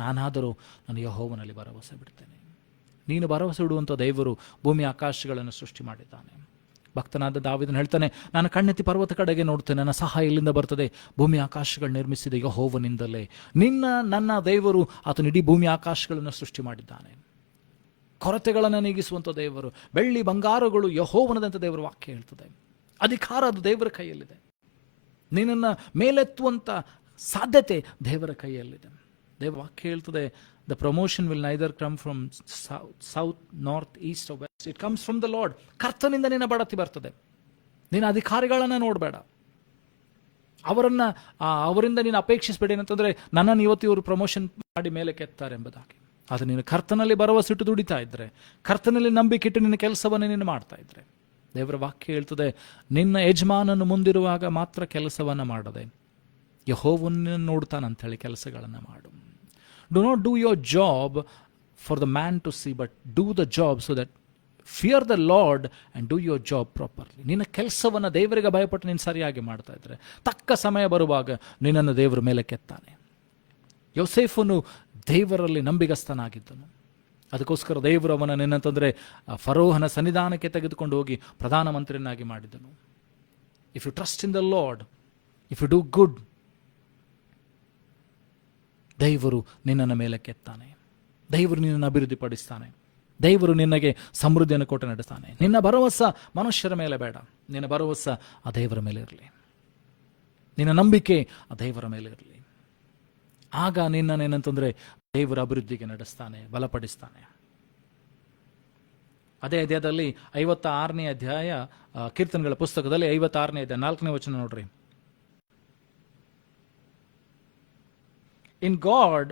ನಾನಾದರೂ ನಾನು ಯೆಹೋವನಲ್ಲಿ ಭರವಸೆ ಬಿಡ್ತೇನೆ. ನೀನು ಭರವಸೆ ಇಡುವಂಥ ದೇವರು ಭೂಮಿ ಆಕಾಶಗಳನ್ನು ಸೃಷ್ಟಿ ಮಾಡಿದ್ದಾನೆ. ಭಕ್ತನಾದ ದಾವೀದನು ಹೇಳ್ತಾನೆ, ನಾನು ಕಣ್ಣೆತ್ತಿ ಪರ್ವತ ಕಡೆಗೆ ನೋಡ್ತೇನೆ, ನನ್ನ ಸಹಾಯ ಇಲ್ಲಿಂದ ಬರ್ತದೆ. ಭೂಮಿ ಆಕಾಶಗಳು ನಿರ್ಮಿಸಿದ ಯೆಹೋವನಿಂದಲೇ. ನನ್ನ ದೇವರು ಆತನು ಇಡೀ ಭೂಮಿ ಆಕಾಶಗಳನ್ನು ಸೃಷ್ಟಿ ಮಾಡಿದ್ದಾನೆ. ಕೊರತೆಗಳನ್ನು ನೀಗಿಸುವಂಥ ದೇವರು, ಬೆಳ್ಳಿ ಬಂಗಾರಗಳು ಯೆಹೋವನದಂತ ದೇವರ ವಾಕ್ಯ ಹೇಳ್ತದೆ. ಅಧಿಕಾರ ಅದು ದೇವರ ಕೈಯಲ್ಲಿದೆ. ನಿನ್ನನ್ನು ಮೇಲೆತ್ತುವಂಥ ಸಾಧ್ಯತೆ ದೇವರ ಕೈಯಲ್ಲಿದೆ. ದೇವರ ವಾಕ್ಯ ಹೇಳ್ತದೆ, the promotion will neither come from south, north, east or west, it comes from the Lord. ಕರ್ತನಿಂದ ನಿನ್ನ ಬಡತಿ ಬರ್ತದೆ. ನೀನು ಅಧಿಕಾರಿಗಳನ್ನು ನೋಡಬೇಡ, ಅವರಿಂದ ನೀನು ಅಪೇಕ್ಷಿಸಬೇಡಿ. ಏನಂತಂದರೆ ನನ್ನನ್ನು ಇವತ್ತು ಇವರು ಪ್ರಮೋಷನ್ ಮಾಡಿ ಮೇಲೆ ಕೆತ್ತಾರೆ ಎಂಬುದಾಗಿ. ಅದು ನೀನು ಕರ್ತನಲ್ಲಿ ಭರವಸೆ ಇಟ್ಟು ದುಡಿತಾ ಇದ್ರೆ, ಕರ್ತನಲ್ಲಿ ನಂಬಿಕೆ ಇಟ್ಟು ನಿನ್ನ ಕೆಲಸವನ್ನು ನೀನು ಮಾಡ್ತಾ ಇದ್ರೆ, ದೇವರ ವಾಕ್ಯ ಹೇಳ್ತದೆ, ನಿನ್ನ ಯಜಮಾನನು ಮುಂದಿರುವಾಗ ಮಾತ್ರ ಕೆಲಸವನ್ನು ಮಾಡದೆ ಯೆಹೋವನನ್ನು ನೋಡ್ತಾನಂಥೇಳಿ ಕೆಲಸಗಳನ್ನು ಮಾಡು. Do not do your job for the man to see, but do the job so that fear the Lord and do your job properly. ನಿನ್ನ ಕೆಲಸವನ್ನು ದೇವರಿಗೆ ಭಯಪಟ್ಟು ನೀನು ಸರಿಯಾಗಿ ಮಾಡ್ತಾ ಇದ್ರೆ ತಕ್ಕ ಸಮಯ ಬರುವಾಗ ನಿನ್ನನ್ನು ದೇವರ ಮೇಲೆ ಕೆತ್ತಾನೆ. ಯೋಸೇಫನು ದೇವರಲ್ಲಿ ನಂಬಿಗಸ್ತನಾಗಿದ್ದನು. ಅದಕ್ಕೋಸ್ಕರ ದೇವರು ಅವನ ನಿನ್ನಂತಂದರೆ ಫರೋಹನ ಸನ್ನಿಧಾನಕ್ಕೆ ತೆಗೆದುಕೊಂಡು ಹೋಗಿ ಪ್ರಧಾನಮಂತ್ರಿಯನ್ನಾಗಿ ಮಾಡಿದನು. If you trust in the Lord, if you do good, ದೇವರು ನಿನ್ನನ್ನು ಮೇಲೆ ಕೆತ್ತಾನೆ. ದೇವರು ನಿನ್ನನ್ನು ಅಭಿವೃದ್ಧಿಪಡಿಸ್ತಾನೆ. ದೇವರು ನಿನಗೆ ಸಮೃದ್ಧಿಯನ್ನು ಕೊಟ್ಟು ನಡೆಸ್ತಾನೆ. ನಿನ್ನ ಭರವಸೆ ಮನುಷ್ಯರ ಮೇಲೆ ಬೇಡ, ನಿನ್ನ ಭರವಸೆ ಆ ದೇವರ ಮೇಲೆ ಇರಲಿ. ನಿನ್ನ ನಂಬಿಕೆ ಆ ದೇವರ ಮೇಲೆ ಇರಲಿ. ಆಗ ನಿನ್ನನ್ನೇನಂತಂದರೆ ದೇವರ ಅಭಿವೃದ್ಧಿಗೆ ನಡೆಸ್ತಾನೆ, ಬಲಪಡಿಸ್ತಾನೆ. ಅದೇ ಅಧ್ಯಾಯದಲ್ಲಿ 56ನೇ ಅಧ್ಯಾಯ, ಕೀರ್ತನೆಗಳ ಪುಸ್ತಕದಲ್ಲಿ 56ನೇ ಅಧ್ಯಾಯ 4ನೇ ವಚನ ನೋಡ್ರಿ. In God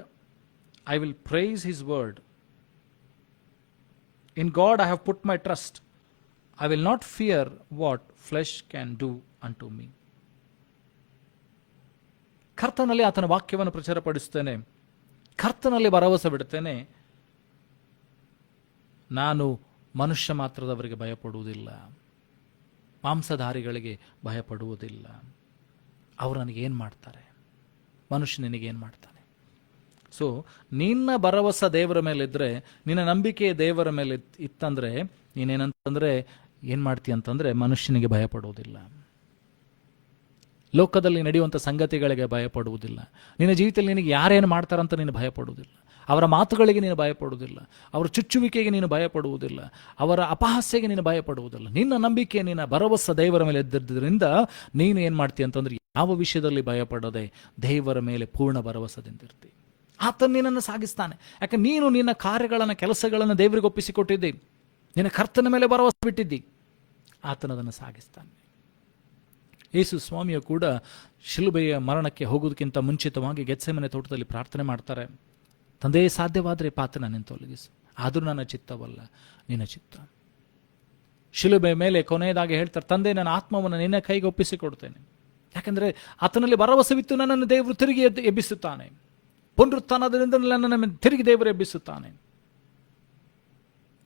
I will praise his word. In God I have put my trust. I will not fear what flesh can do unto me. ಕರ್ತನಲ್ಲಿ ಆತನ ವಾಕ್ಯವನ್ನು ಪ್ರಚಾರಪಡಿಸುತ್ತೇನೆ, ಕರ್ತನಲ್ಲಿ ಭರವಸೆ ಬಿಡುತ್ತೇನೆ. ನಾನು ಮನುಷ್ಯ ಮಾತ್ರದವರಿಗೆ ಭಯಪಡುವುದಿಲ್ಲ, ಮಾಂಸಧಾರಿಗಳಿಗೆ ಭಯಪಡುವುದಿಲ್ಲ. ಅವರು ನನಗೇನು ಮಾಡ್ತಾರೆ, ಮನುಷ್ಯ ನಿನಗೇನು ಮಾಡ್ತಾನೆ. ಸೊ ನಿನ್ನ ಭರವಸೆ ದೇವರ ಮೇಲೆ ಇದ್ದರೆ, ನಿನ್ನ ನಂಬಿಕೆ ದೇವರ ಮೇಲೆ ಇತ್ತಂದರೆ ನೀನೇನಂತಂದರೆ ಏನು ಮಾಡ್ತೀಯ ಅಂತಂದರೆ ಮನುಷ್ಯನಿಗೆ ಭಯಪಡುವುದಿಲ್ಲ, ಲೋಕದಲ್ಲಿ ನಡೆಯುವಂಥ ಸಂಗತಿಗಳಿಗೆ ಭಯಪಡುವುದಿಲ್ಲ, ನಿನ್ನ ಜೀವಿತದಲ್ಲಿ ನಿನಗೆ ಯಾರೇನು ಮಾಡ್ತಾರಂತ ನೀನು ಭಯಪಡುವುದಿಲ್ಲ, ಅವರ ಮಾತುಗಳಿಗೆ ನೀನು ಭಯಪಡುವುದಿಲ್ಲ, ಅವರ ಚುಚ್ಚುವಿಕೆಗೆ ನೀನು ಭಯಪಡುವುದಿಲ್ಲ, ಅವರ ಅಪಹಾಸ್ಯಗೆ ನೀನು ಭಯಪಡುವುದಿಲ್ಲ. ನಿನ್ನ ನಂಬಿಕೆ, ನಿನ್ನ ಭರವಸೆ ದೇವರ ಮೇಲೆ ಇದ್ದಿದ್ದರಿಂದ ನೀನು ಏನು ಮಾಡ್ತೀಯ ಅಂತಂದ್ರೆ ಯಾವ ವಿಷಯದಲ್ಲಿ ಭಯಪಡದೆ ದೇವರ ಮೇಲೆ ಪೂರ್ಣ ಭರವಸೆದಿಂದಿರ್ತಿ. ಆತ ನಿನ್ನನ್ನು ಸಾಗಿಸ್ತಾನೆ. ಯಾಕೆ ನೀನು ನಿನ್ನ ಕಾರ್ಯಗಳನ್ನು, ಕೆಲಸಗಳನ್ನು ದೇವರಿಗೆ ಒಪ್ಪಿಸಿಕೊಟ್ಟಿದ್ದಿ, ನಿನ್ನ ಕರ್ತನ ಮೇಲೆ ಭರವಸೆ ಬಿಟ್ಟಿದ್ದಿ, ಆತನದನ್ನು ಸಾಗಿಸ್ತಾನೆ. ಯೇಸು ಸ್ವಾಮಿಯು ಕೂಡ ಶಿಲುಬೆಯ ಮರಣಕ್ಕೆ ಹೋಗೋದಕ್ಕಿಂತ ಮುಂಚಿತವಾಗಿ ಗೆತ್ಸೆಮನೆ ತೋಟದಲ್ಲಿ ಪ್ರಾರ್ಥನೆ ಮಾಡ್ತಾರೆ. ತಂದೆ, ಸಾಧ್ಯವಾದರೆ ಪಾತ್ರ ನಿನ್ನ ತೊಲಗಿಸು, ಆದರೂ ನನ್ನ ಚಿತ್ತವಲ್ಲ ನಿನ್ನ ಚಿತ್ತ. ಶಿಲುಬೆ ಮೇಲೆ ಕೊನೆಯದಾಗಿ ಹೇಳ್ತಾರೆ, ತಂದೆ ನನ್ನ ಆತ್ಮವನ್ನು ನಿನ್ನ ಕೈಗೆ ಒಪ್ಪಿಸಿಕೊಡ್ತೇನೆ. ಯಾಕಂದರೆ ಆತನಲ್ಲಿ ಭರವಸೆವಿತ್ತು ನನ್ನನ್ನು ದೇವರು ತಿರುಗಿ ಎಬ್ಬಿಸುತ್ತಾನೆ. ಪುನರುತ್ಥಾನದಿಂದ ನನ್ನನ್ನು ತಿರುಗಿ ದೇವರು ಎಬ್ಬಿಸುತ್ತಾನೆ.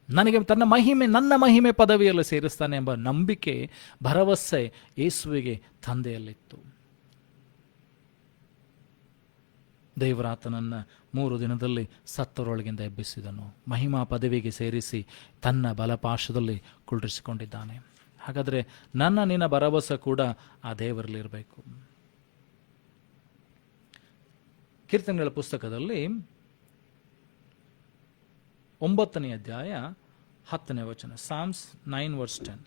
ನನಗೆ ತನ್ನ ಮಹಿಮೆ, ನನ್ನ ಮಹಿಮೆ ಪದವಿಯಲ್ಲಿ ಸೇರಿಸ್ತಾನೆ ಎಂಬ ನಂಬಿಕೆ, ಭರವಸೆ ಯೇಸುವಿಗೆ ತಂದೆಯಲ್ಲಿತ್ತು. ದೇವರಾತನನ್ನು 3 ದಿನದಲ್ಲಿ ಸತ್ತರೊಳಗಿಂದ ಎಬ್ಬಿಸಿದನು, ಮಹಿಮಾ ಪದವಿಗೆ ಸೇರಿಸಿ ತನ್ನ ಬಲಪಾಶದಲ್ಲಿ ಕುಳ್ಳಿರಿಸಿಕೊಂಡಿದ್ದಾನೆ. ಹಾಗಾದರೆ ನಿನ್ನ ಭರವಸೆ ಕೂಡ ಆ ದೇವರಲ್ಲಿರಬೇಕು. ಕೀರ್ತನೆಗಳ ಪುಸ್ತಕದಲ್ಲಿ 9ನೇ ಅಧ್ಯಾಯ 10ನೇ ವಚನ, ಸಾಮ್ಸ್ 9:10.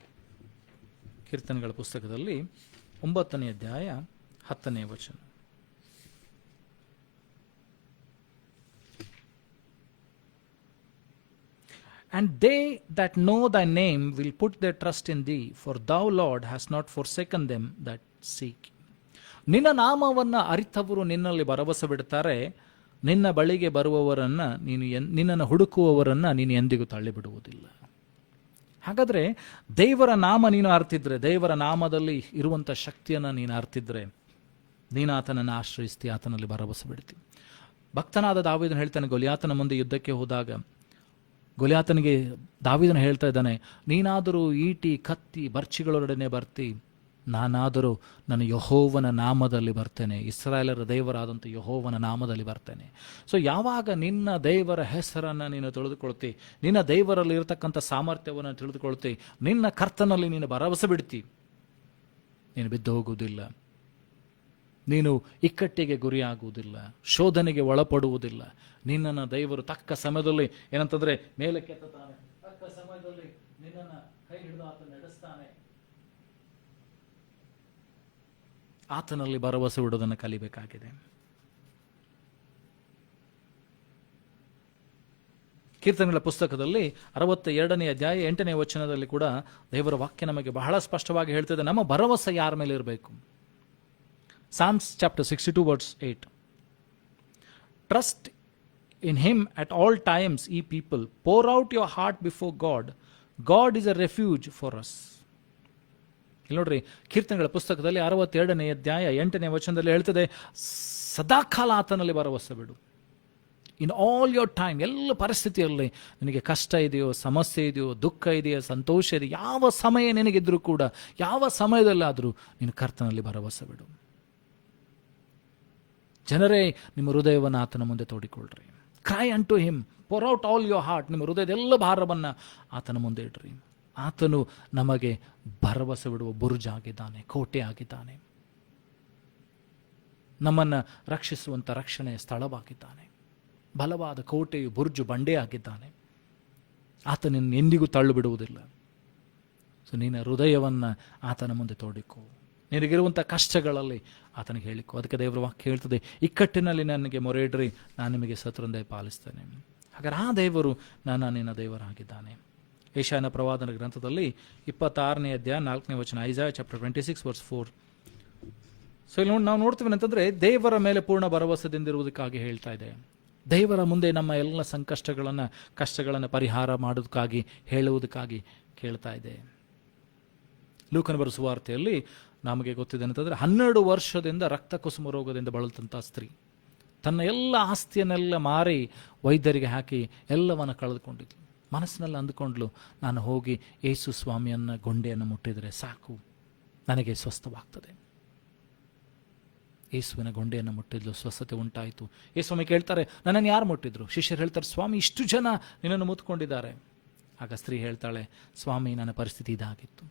ಕೀರ್ತನೆಗಳ ಪುಸ್ತಕದಲ್ಲಿ 9ನೇ ಅಧ್ಯಾಯ 10ನೇ ವಚನ. And they that know thy name will put their trust in thee, for thou, Lord, hast not forsaken them that seek. ನಿನ್ನ ನಾಮವನ್ನು ಅರಿತವರು ನಿನ್ನಲ್ಲಿ ಭರವಸೆ ಬಿಡ್ತಾರೆ. ನಿನ್ನ ಬಳಿಗೆ ಬರುವವರನ್ನು, ನಿನ್ನನ್ನು ಹುಡುಕುವವರನ್ನು ನೀನು ಎಂದಿಗೂ ತಳ್ಳಿಬಿಡುವುದಿಲ್ಲ. ಹಾಗಾದರೆ ದೇವರ ನಾಮ ನೀನು ಅರ್ತಿದ್ರೆ, ದೇವರ ನಾಮದಲ್ಲಿ ಇರುವಂಥ ಶಕ್ತಿಯನ್ನು ನೀನು ಅರ್ತಿದ್ರೆ, ನೀನು ಆತನನ್ನು ಆಶ್ರಯಿಸ್ತಿ, ಆತನಲ್ಲಿ ಭರವಸೆ ಬಿಡ್ತಿ. ಭಕ್ತನಾದ ದಾವೀದನು ಹೇಳ್ತಾನೆ, ಗೊಲಿಯಾತನ ಮುಂದೆ ಯುದ್ಧಕ್ಕೆ ಹೋದಾಗ ಗೊಲಿಯಾತನಿಗೆ ದಾವೀದನು ಹೇಳ್ತಾ ಇದ್ದಾನೆ, ನೀನಾದರೂ ಈಟಿ, ಕತ್ತಿ, ಬರ್ಚಿಗಳೊಡನೆ ಬರ್ತಿ, ನಾನಾದರೂ ನನ್ನ ಯೆಹೋವನ ನಾಮದಲ್ಲಿ ಬರ್ತೇನೆ, ಇಸ್ರಾಯೇಲರ ದೇವರಾದಂಥ ಯೆಹೋವನ ನಾಮದಲ್ಲಿ ಬರ್ತೇನೆ. ಸೊ ಯಾವಾಗ ನಿನ್ನ ದೇವರ ಹೆಸರನ್ನು ನೀನು ತಿಳಿದುಕೊಳ್ತಿ, ನಿನ್ನ ದೇವರಲ್ಲಿ ಇರತಕ್ಕಂಥ ಸಾಮರ್ಥ್ಯವನ್ನು ತಿಳಿದುಕೊಳ್ತಿ, ನಿನ್ನ ಕರ್ತನಲ್ಲಿ ನೀನು ಭರವಸೆ ಬಿಡ್ತಿ, ನೀನು ಬಿದ್ದು ಹೋಗುವುದಿಲ್ಲ, ನೀನು ಇಕ್ಕಟ್ಟಿಗೆ ಗುರಿಯಾಗುವುದಿಲ್ಲ, ಶೋಧನೆಗೆ ಒಳಪಡುವುದಿಲ್ಲ. ನಿನ್ನನ್ನು ದೇವರು ತಕ್ಕ ಸಮಯದಲ್ಲಿ ಏನಂತಂದ್ರೆ ಮೇಲೆ ಕೆತ್ತಾನೆ, ತಕ್ಕ ಸಮಯದಲ್ಲಿ ನಿನ್ನನ್ನು ಕೈ ಹಿಡಿದು ಆತ ನಡೆಸ್ತಾನೆ. ಆತನಲ್ಲಿ ಭರವಸೆ ಬಿಡುವುದನ್ನು ಕಲಿಬೇಕಾಗಿದೆ. ಕೀರ್ತನೆಗಳ ಪುಸ್ತಕದಲ್ಲಿ 62ನೇ ಅಧ್ಯಾಯ 8ನೇ ವಚನದಲ್ಲಿ ಕೂಡ ದೇವರ ವಾಕ್ಯ ನಮಗೆ ಬಹಳ ಸ್ಪಷ್ಟವಾಗಿ ಹೇಳ್ತಿದೆ, ನಮ್ಮ ಭರವಸೆ ಯಾರ ಮೇಲೆ ಇರಬೇಕು. Psalms chapter 62 verse 8. Trust in him at all times, ye people. Pour out your heart before God. God is a refuge for us. ಇಲ್ಲಿ ನೋಡ್ರಿ, ಕೀರ್ತನೆಗಳ ಪುಸ್ತಕದಲ್ಲಿ 62ನೇ ಅಧ್ಯಾಯ 8ನೇ ವಚನದಲ್ಲಿ ಹೇಳ್ತದೆ, ಸದಾಕಾಲ ಆತನಲ್ಲಿ ಭರವಸೆ ಬಿಡು. ಇನ್ ಆಲ್ ಯೋರ್ ಟೈಮ್, ಎಲ್ಲ ಪರಿಸ್ಥಿತಿಯಲ್ಲಿ ನಿನಗೆ ಕಷ್ಟ ಇದೆಯೋ, ಸಮಸ್ಯೆ ಇದೆಯೋ, ದುಃಖ ಇದೆಯೋ, ಸಂತೋಷ ಇದೆಯೋ, ಯಾವ ಸಮಯ ನಿನಗಿದ್ರೂ ಕೂಡ, ಯಾವ ಸಮಯದಲ್ಲಾದರೂ ನೀನು ಕರ್ತನಲ್ಲಿ ಭರವಸೆ ಬಿಡು. ಜನರೇ, ನಿಮ್ಮ ಹೃದಯವನ್ನು ಆತನ ಮುಂದೆ ತೋಡಿಕೊಳ್ಳ್ರಿ. Cry unto him, pour out all your heart. ನಿಮ್ಮ ಹೃದಯದೆಲ್ಲ ಭಾರವನ್ನು ಆತನ ಮುಂದೆ ಇಡ್ರಿ. ಆತನು ನಮಗೆ ಭರವಸೆ ಬಿಡುವ ಬುರುಜ್ ಆಗಿದ್ದಾನೆ, ಕೋಟೆ ಆಗಿದ್ದಾನೆ, ನಮ್ಮನ್ನು ರಕ್ಷಿಸುವಂಥ ರಕ್ಷಣೆಯ ಸ್ಥಳವಾಗಿದ್ದಾನೆ, ಬಲವಾದ ಕೋಟೆಯು ಬುರ್ಜು ಬಂಡೆ ಆಗಿದ್ದಾನೆ. ಆತನನ್ನು ಎಂದಿಗೂ ತಳ್ಳು ಬಿಡುವುದಿಲ್ಲ. ಸೊ ನಿನ್ನ ಹೃದಯವನ್ನು ಆತನ ಮುಂದೆ ತೋಡಿಕೋ. ನಿನಗಿರುವಂಥ ಕಷ್ಟಗಳಲ್ಲಿ ಆತನಿಗೆ ಹೇಳಿಕೋ. ಅದಕ್ಕೆ ದೇವರ ವಾಕ್ಯ ಹೇಳ್ತದೆ, ಇಕ್ಕಟ್ಟಿನಲ್ಲಿ ನನಗೆ ಮೊರೆ ಇಡ್ರಿ, ನಾನು ನಿಮಗೆ ಶತ್ರುಂದೆ ಪಾಲಿಸ್ತೇನೆ. ಹಾಗಾದ್ರೆ ಆ ದೇವರು ನಿನ್ನ ದೇವರಾಗಿದ್ದಾನೆ. ಯೆಶಾಯನ ಪ್ರವಾದನ ಗ್ರಂಥದಲ್ಲಿ 26ನೇ ಅಧ್ಯಾಯ 4ನೇ ವಚನ, ಐಸಾಯ ಚಾಪ್ಟರ್ 26 ವರ್ಸ್ 4. ಸೊ ಇಲ್ಲಿ ನಾವು ನೋಡ್ತೀವಿ ಅಂತಂದರೆ, ದೇವರ ಮೇಲೆ ಪೂರ್ಣ ಭರವಸೆದಿಂದಿರುವುದಕ್ಕಾಗಿ ಹೇಳ್ತಾ ಇದೆ. ದೇವರ ಮುಂದೆ ನಮ್ಮ ಎಲ್ಲ ಕಷ್ಟಗಳನ್ನು ಪರಿಹಾರ ಮಾಡೋದಕ್ಕಾಗಿ, ಹೇಳುವುದಕ್ಕಾಗಿ ಕೇಳ್ತಾ ಇದೆ. ಲೂಕನ ಬರೆದ ಸುವಾರ್ತೆಯಲ್ಲಿ ನಮಗೆ ಗೊತ್ತಿದೆ ಅಂತಂದರೆ, 12 ವರ್ಷದಿಂದ ರಕ್ತ ಕುಸುಮ ರೋಗದಿಂದ ಬಳಲ್ತಂಥ ಸ್ತ್ರೀ ತನ್ನ ಎಲ್ಲ ಆಸ್ತಿಯನ್ನೆಲ್ಲ ಮಾರಿ ವೈದ್ಯರಿಗೆ ಹಾಕಿ ಎಲ್ಲವನ್ನು ಕಳೆದುಕೊಂಡಿದ್ಲು. ಮನಸ್ಸಿನಲ್ಲಿ ಅಂದುಕೊಂಡ್ಲು, ನಾನು ಹೋಗಿ ಯೇಸು ಸ್ವಾಮಿಯನ್ನ ಗೊಂಡೆಯನ್ನು ಮುಟ್ಟಿದರೆ ಸಾಕು, ನನಗೆ ಸ್ವಸ್ಥವಾಗ್ತದೆ. ಯೇಸುವಿನ ಗೊಂಡೆಯನ್ನು ಮುಟ್ಟಿದ್ಲು, ಸ್ವಸ್ಥತೆ ಉಂಟಾಯಿತು. ಯೇಸು ಸ್ವಾಮಿ ಕೇಳ್ತಾರೆ, ನನ್ನನ್ನು ಯಾರು ಮುಟ್ಟಿದ್ರು? ಶಿಷ್ಯರು ಹೇಳ್ತಾರೆ, ಸ್ವಾಮಿ, ಇಷ್ಟು ಜನ ನಿನ್ನನ್ನು ಮುತ್ಕೊಂಡಿದ್ದಾರೆ. ಆಗ ಸ್ತ್ರೀ ಹೇಳ್ತಾಳೆ, ಸ್ವಾಮಿ, ನನ್ನ ಪರಿಸ್ಥಿತಿ ಇದಾಗಿತ್ತು.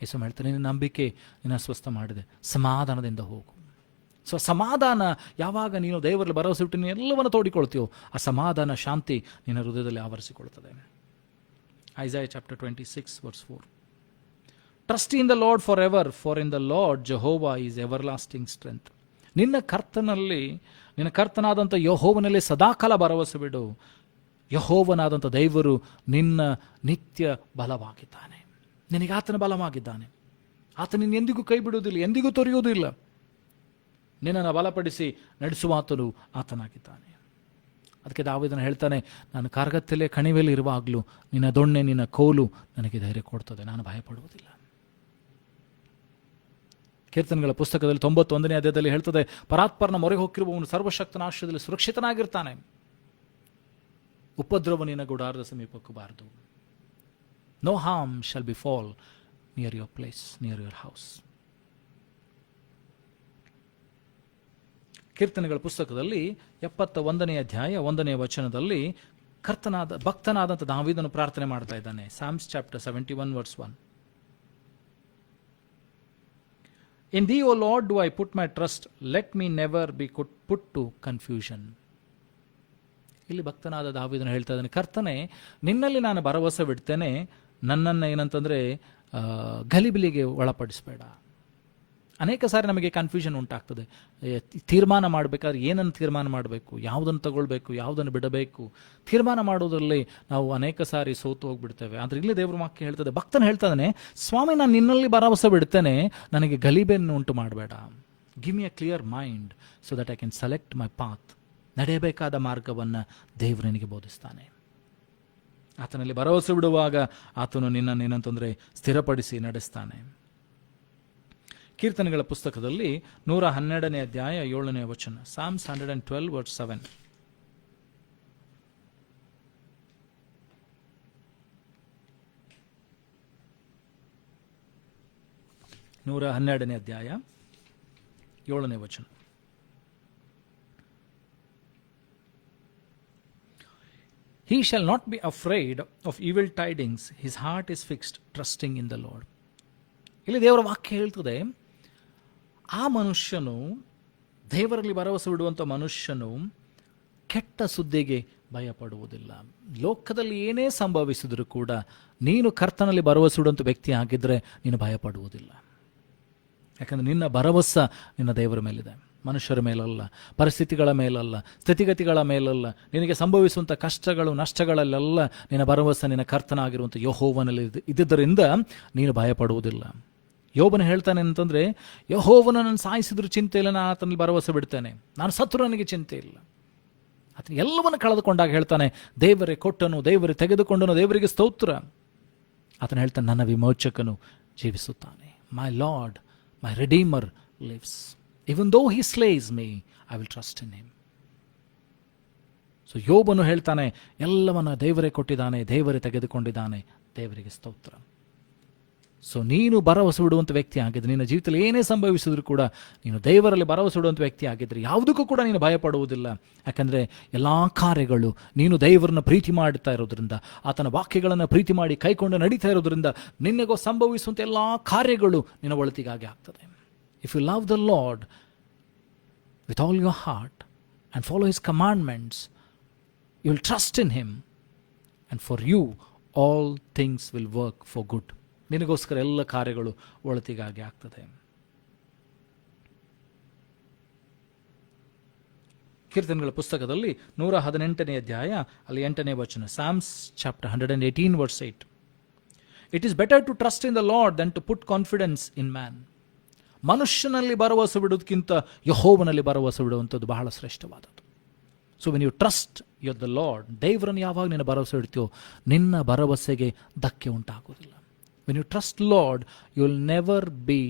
ಯೇಸು ಹೇಳ್ತಾರೆ, ನಿನ್ನ ನಂಬಿಕೆ ನಿನ್ನ ಸ್ವಸ್ಥ ಮಾಡಿದೆ, ಸಮಾಧಾನದಿಂದ ಹೋಗು. ಸೊ ಸಮಾಧಾನ, ಯಾವಾಗ ನೀನು ದೇವರಲ್ಲಿ ಭರವಸೆ ಬಿಟ್ಟು ನೀನು ಎಲ್ಲವನ್ನು ತೋಡಿಕೊಳ್ತೀಯೋ, ಆ ಸಮಾಧಾನ, ಶಾಂತಿ ನಿನ್ನ ಹೃದಯದಲ್ಲಿ ಆವರಿಸಿಕೊಳ್ಳುತ್ತದೆ. Isaiah chapter 26 verse 4. Trust in the Lord for ever, for in the Lord Jehovah is everlasting strength. ನಿನ್ನ ಕರ್ತನಾದಂಥ ಯೆಹೋವನಲ್ಲಿ ಸದಾಕಾಲ ಭರವಸೆ ಬಿಡು. ಯೆಹೋವನಾದಂಥ ದೇವರು ನಿನ್ನ ನಿತ್ಯ ಬಲವಾಗಿದ್ದಾನೆ. ನಿನಗೆ ಆತನ ಬಲವಾಗಿದ್ದಾನೆ. ಆತ ನಿನ್ನ ಎಂದಿಗೂ ಕೈ ಬಿಡುವುದಿಲ್ಲ, ಎಂದಿಗೂ ತೊರೆಯುವುದಿಲ್ಲ. ನಿನ್ನನ್ನು ಬಲಪಡಿಸಿ ನಡೆಸುವ ಆತನು ಆತನಾಗಿದ್ದಾನೆ. ಅದಕ್ಕೆ ದಾವೀದನು ಹೇಳ್ತಾನೆ, ನಾನು ಕಾರ್ಗತ್ತಲೆ ಕಣಿವೆಯಲ್ಲಿ ಇರುವಾಗಲೂ ನಿನ್ನ ದೊಣ್ಣೆ, ನಿನ್ನ ಕೋಲು ನನಗೆ ಧೈರ್ಯ ಕೊಡ್ತದೆ, ನಾನು ಭಯಪಡುವುದಿಲ್ಲ. ಕೀರ್ತನೆಗಳ ಪುಸ್ತಕದಲ್ಲಿ 91ನೇ ಅಧ್ಯಾಯದಲ್ಲಿ ಹೇಳ್ತದೆ, ಪರಾತ್ಪರನ ಮೊರೆ ಹೊಕ್ಕಿರುವವನು ಸರ್ವಶಕ್ತನ ಆಶ್ರಯದಲ್ಲಿ ಸುರಕ್ಷಿತನಾಗಿರ್ತಾನೆ. ಉಪದ್ರವ ನಿನ್ನ ಗುಡಾರದ ಸಮೀಪಕ್ಕೂ ಬಾರದು. No harm shall befall near your place, near your house. ಕೀರ್ತನೆಗಳ ಪುಸ್ತಕದಲ್ಲಿ 71ನೇ ಅಧ್ಯಾಯ 1ನೇ ವಚನದಲ್ಲಿ ಭಕ್ತನಾದಂಥ ದಾವೀದನು ಪ್ರಾರ್ಥನೆ ಮಾಡ್ತಾ ಇದ್ದಾನೆ. Psalms chapter 71 verse 1. In thee, O Lord, do I put my trust, let me never be put to confusion. ಇಲ್ಲಿ ಭಕ್ತನಾದ ದಾವೀದನು ಹೇಳ್ತಾ ಇದ್ದಾನೆ, ಕರ್ತನೆ, ನಿನ್ನಲ್ಲಿ ನಾನು ಭರವಸೆ ಬಿಡ್ತೇನೆ, ನನ್ನನ್ನು ಏನಂತಂದರೆ ಗಲಿಬಿಲಿಗೆ ಒಳಪಡಿಸಬೇಡ. ಅನೇಕ ಸಾರಿ ನಮಗೆ ಕನ್ಫ್ಯೂಷನ್ ಉಂಟಾಗ್ತದೆ. ತೀರ್ಮಾನ ಮಾಡಬೇಕಾದ್ರೆ ಏನನ್ನು ತೀರ್ಮಾನ ಮಾಡಬೇಕು, ಯಾವುದನ್ನು ತಗೊಳ್ಬೇಕು, ಯಾವುದನ್ನು ಬಿಡಬೇಕು, ತೀರ್ಮಾನ ಮಾಡೋದ್ರಲ್ಲಿ ನಾವು ಅನೇಕ ಸಾರಿ ಸೋತು ಹೋಗ್ಬಿಡ್ತೇವೆ. ಆದರೆ ಇಲ್ಲಿ ದೇವ್ರ ವಾಕ್ಯ ಹೇಳ್ತದೆ, ಭಕ್ತನ ಹೇಳ್ತಾನೆ, ಸ್ವಾಮಿ, ನಾನು ನಿನ್ನಲ್ಲಿ ಭರವಸೆ ಬಿಡ್ತೇನೆ, ನನಗೆ ಗಲಿಬೆಯನ್ನು ಉಂಟು ಮಾಡಬೇಡ. Give me a clear mind so that I can select my path. ನಡೆಯಬೇಕಾದ ಮಾರ್ಗವನ್ನು ದೇವರು ನಿನಗೆ ಬೋಧಿಸ್ತಾನೆ. ಆತನಲ್ಲಿ ಭರವಸೆ ಬಿಡುವಾಗ ಆತನು ನಿನ್ನನ್ನು ಏನಂತಂದರೆ ಸ್ಥಿರಪಡಿಸಿ ನಡೆಸ್ತಾನೆ. ಕೀರ್ತನೆಗಳ ಪುಸ್ತಕದಲ್ಲಿ 112ನೇ ಅಧ್ಯಾಯ 7ನೇ ವಚನ, ಸಾಮ್ಸ್ 112 ವರ್ಸ್ 7. 112ನೇ ಅಧ್ಯಾಯ 7ನೇ ವಚನ. He shall not be afraid of evil tidings, his heart is fixed, trusting in the Lord. ಇಲ್ಲಿ ದೇವರ ವಾಕ್ಯ ಹೇಳ್ತದೆ, ಆ ಮನುಷ್ಯನು, ದೇವರಲ್ಲಿ ಭರವಸೆ ಬಿಡುವಂಥ ಮನುಷ್ಯನು ಕೆಟ್ಟ ಸುದ್ದಿಗೆ ಭಯಪಡುವುದಿಲ್ಲ. ಲೋಕದಲ್ಲಿ ಏನೇ ಸಂಭವಿಸಿದರೂ ಕೂಡ ನೀನು ಕರ್ತನಲ್ಲಿ ಭರವಸೆ ಬಿಡುವಂಥ ವ್ಯಕ್ತಿ ಆಗಿದ್ದರೆ ನೀನು ಭಯಪಡುವುದಿಲ್ಲ. ಯಾಕಂದರೆ ನಿನ್ನ ಭರವಸೆ ನಿನ್ನ ದೇವರ ಮೇಲಿದೆ, ಮನುಷ್ಯರ ಮೇಲಲ್ಲ, ಪರಿಸ್ಥಿತಿಗಳ ಮೇಲಲ್ಲ, ಸ್ಥಿತಿಗತಿಗಳ ಮೇಲಲ್ಲ. ನಿನಗೆ ಸಂಭವಿಸುವಂಥ ಕಷ್ಟಗಳು ನಷ್ಟಗಳಲ್ಲೆಲ್ಲ ನಿನ್ನ ಭರವಸೆ ನಿನ್ನ ಕರ್ತನಾಗಿರುವಂಥ ಯೆಹೋವನಲ್ಲಿ ಇದ್ದುದರಿಂದ ನೀನು ಭಯಪಡುವುದಿಲ್ಲ. ಯೋಬನು ಹೇಳ್ತಾನೆ ಅಂತಂದರೆ, ಯೆಹೋವನನ್ನು ಸಾಯಿಸಿದ್ರು ಚಿಂತೆ ಇಲ್ಲ, ನಾನು ಆತನಲ್ಲಿ ಭರವಸೆ ಬಿಡ್ತೇನೆ, ನಾನು ಸತ್ರು ನನಗೆ ಚಿಂತೆ ಇಲ್ಲ. ಆತನ ಎಲ್ಲವನ್ನು ಕಳೆದುಕೊಂಡಾಗ ಹೇಳ್ತಾನೆ, ದೇವರೇ ಕೊಟ್ಟನು, ದೇವರೇ ತೆಗೆದುಕೊಂಡನು, ದೇವರಿಗೆ ಸ್ತೋತ್ರ. ಆತನು ಹೇಳ್ತಾನೆ, ನನ್ನ ವಿಮೋಚಕನು ಜೀವಿಸುತ್ತಾನೆ. My Lord, my redeemer lives. Even though he slays me, I will trust in him. So ಯೋಬನು ಹೇಳ್ತಾನೆ, ಎಲ್ಲವನ್ನ ದೇವರೇ ಕೊಟ್ಟಿದ್ದಾನೆ, ದೇವರೇ ತೆಗೆದುಕೊಂಡಿದ್ದಾನೆ, ದೇವರಿಗೆ ಸ್ತೋತ್ರ. ಸೊ ನೀನು ಭರವಸೆ ಬಿಡುವಂಥ ವ್ಯಕ್ತಿ ಆಗಿದ್ರೆ, ನಿನ್ನ ಜೀವಿತದಲ್ಲಿ ಏನೇ ಸಂಭವಿಸಿದ್ರು ಕೂಡ ನೀನು ದೇವರಲ್ಲಿ ಭರವಸೆ ಬಿಡುವಂಥ ವ್ಯಕ್ತಿ ಆಗಿದ್ರೆ ಯಾವುದಕ್ಕೂ ಕೂಡ ನೀನು ಭಯಪಡುವುದಿಲ್ಲ. ಯಾಕಂದರೆ ಎಲ್ಲ ಕಾರ್ಯಗಳು ನೀನು ದೇವರನ್ನ ಪ್ರೀತಿ ಮಾಡ್ತಾ ಇರೋದ್ರಿಂದ, ಆತನ ವಾಕ್ಯಗಳನ್ನು ಪ್ರೀತಿ ಮಾಡಿ ಕೈಕೊಂಡು ನಡೀತಾ ಇರೋದ್ರಿಂದ ನಿನಗೂ ಸಂಭವಿಸುವಂಥ ಎಲ್ಲ ಕಾರ್ಯಗಳು ನಿನ್ನ ಒಳಿತಿಗಾಗಿ ಆಗ್ತದೆ. If you love the Lord with all your heart and follow his commandments, you will trust in him, and for you all things will work for good. ನಿನಗೋಸ್ಕರ ಎಲ್ಲ ಕಾರ್ಯಗಳು ಒಳಿತಿಗಾಗಿ ಆಗ್ತದೆ. ಕೀರ್ತನೆಗಳ ಪುಸ್ತಕದಲ್ಲಿ 118ನೇ ಅಧ್ಯಾಯ ಅಲ್ಲಿ 8ನೇ ವಚನ, Psalms chapter 118 verse 8, It is better to trust in the Lord than to put confidence in man. ಮನುಷ್ಯನಲ್ಲಿ ಭರವಸೆ ಬಿಡುವುದಕ್ಕಿಂತ ಯೆಹೋವನಲ್ಲಿ ಭರವಸೆ ಬಿಡುವಂಥದ್ದು ಬಹಳ ಶ್ರೇಷ್ಠವಾದದ್ದು. So when you trust your the Lord, ದೇವರನ್ನು ಯಾವಾಗ ನಿನ್ನ ಭರವಸೆ ಇಡ್ತೀಯೋ ನಿನ್ನ ಭರವಸೆಗೆ ಧಕ್ಕೆ ಉಂಟಾಗೋದಿಲ್ಲ. When you trust Lord you will never be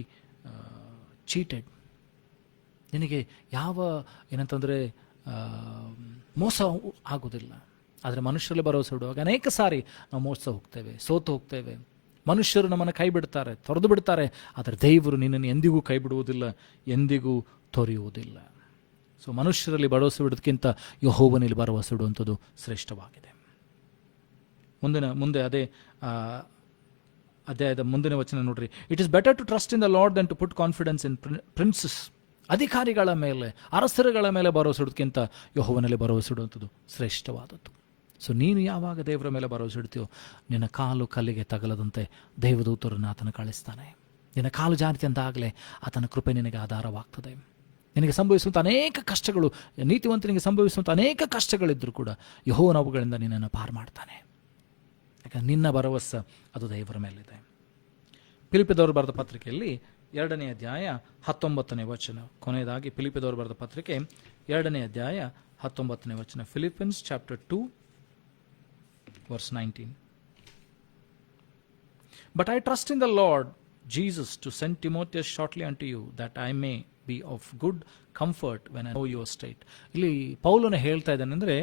cheated. ನಿನಗೆ ಯಾವ ಏನಂತಂದರೆ ಮೋಸ ಆಗೋದಿಲ್ಲ. ಆದರೆ ಮನುಷ್ಯರಲ್ಲಿ ಭರವಸೆ ಇಡುವಾಗ ಅನೇಕ ಸಾರಿ ನಾವು ಮೋಸ ಹೋಗ್ತೇವೆ, ಸೋತು ಹೋಗ್ತೇವೆ. ಮನುಷ್ಯರು ನಮ್ಮನ್ನು ಕೈ ಬಿಡ್ತಾರೆ, ತೊರೆದು ಬಿಡ್ತಾರೆ. ಆದರೆ ದೇವರು ನಿನ್ನನ್ನು ಎಂದಿಗೂ ಕೈ ಬಿಡುವುದಿಲ್ಲ, ಎಂದಿಗೂ ತೊರೆಯುವುದಿಲ್ಲ. ಸೊ ಮನುಷ್ಯರಲ್ಲಿ ಭರವಸೆ ಬಿಡೋದಕ್ಕಿಂತ ಯೆಹೋವನಲ್ಲಿ ಭರವಸೆ ಇಡುವಂಥದ್ದು ಶ್ರೇಷ್ಠವಾಗಿದೆ. ಮುಂದೆ ಅದೇ ಅಧ್ಯಾಯದ ಮುಂದಿನ ವಚನ ನೋಡ್ರಿ, it is better to trust in the Lord than to put confidence in princes. ಅಧಿಕಾರಿಗಳ ಮೇಲೆ, ಅರಸರುಗಳ ಮೇಲೆ ಭರವಸೆ ಇಡೋದಕ್ಕಿಂತ ಯೆಹೋವನಲ್ಲಿ ಭರವಸೆ ಇಡುವಂಥದ್ದು ಶ್ರೇಷ್ಠವಾದದ್ದು. ಸೊ ನೀನು ಯಾವಾಗ ದೇವರ ಮೇಲೆ ಭರವಸೆ ಇಡ್ತೀಯೋ ನಿನ್ನ ಕಾಲು ಕಲ್ಲಿಗೆ ತಗಲದಂತೆ ದೇವದೂತರನ್ನು ಆತನ ಕಳಿಸ್ತಾನೆ. ನಿನ್ನ ಕಾಲು ಜಾರಿತೆ ಅಂತಾಗಲೇ ಆತನ ಕೃಪೆ ನಿನಗೆ ಆಧಾರವಾಗ್ತದೆ. ನಿನಗೆ ಸಂಭವಿಸುವಂಥ ಅನೇಕ ಕಷ್ಟಗಳು, ನೀತಿವಂತನಿಗೆ ಸಂಭವಿಸುವಂಥ ಅನೇಕ ಕಷ್ಟಗಳಿದ್ದರೂ ಕೂಡ ಯೆಹೋವನ ಅವುಗಳಿಂದ ನಿನ್ನನ್ನು ಪಾರು ಮಾಡ್ತಾನೆ. ಯಾಕಂದ್ರೆ ನಿನ್ನ ಭರವಸೆ ಅದು ದೇವರ ಮೇಲಿದೆ. ಫಿಲಿಪ್ಪಿಯದವರು ಬರೆದ ಪತ್ರಿಕೆಯಲ್ಲಿ 2ನೇ ಅಧ್ಯಾಯ 19ನೇ ವಚನ, ಕೊನೆಯದಾಗಿ ಫಿಲಿಪ್ಪಿಯದವರು ಬರೆದ ಪತ್ರಿಕೆ 2ನೇ ಅಧ್ಯಾಯ 19ನೇ ವಚನ, Philippians chapter 2 verse 19. But I trust in the Lord Jesus to send Timotheus shortly unto you, that I may be of good comfort when I know your state. ಇಲ್ಲಿ ಪೌಲನು ಹೇಳ್ತಾ ಇದ್ದಾನೆ ಅಂದರೆ,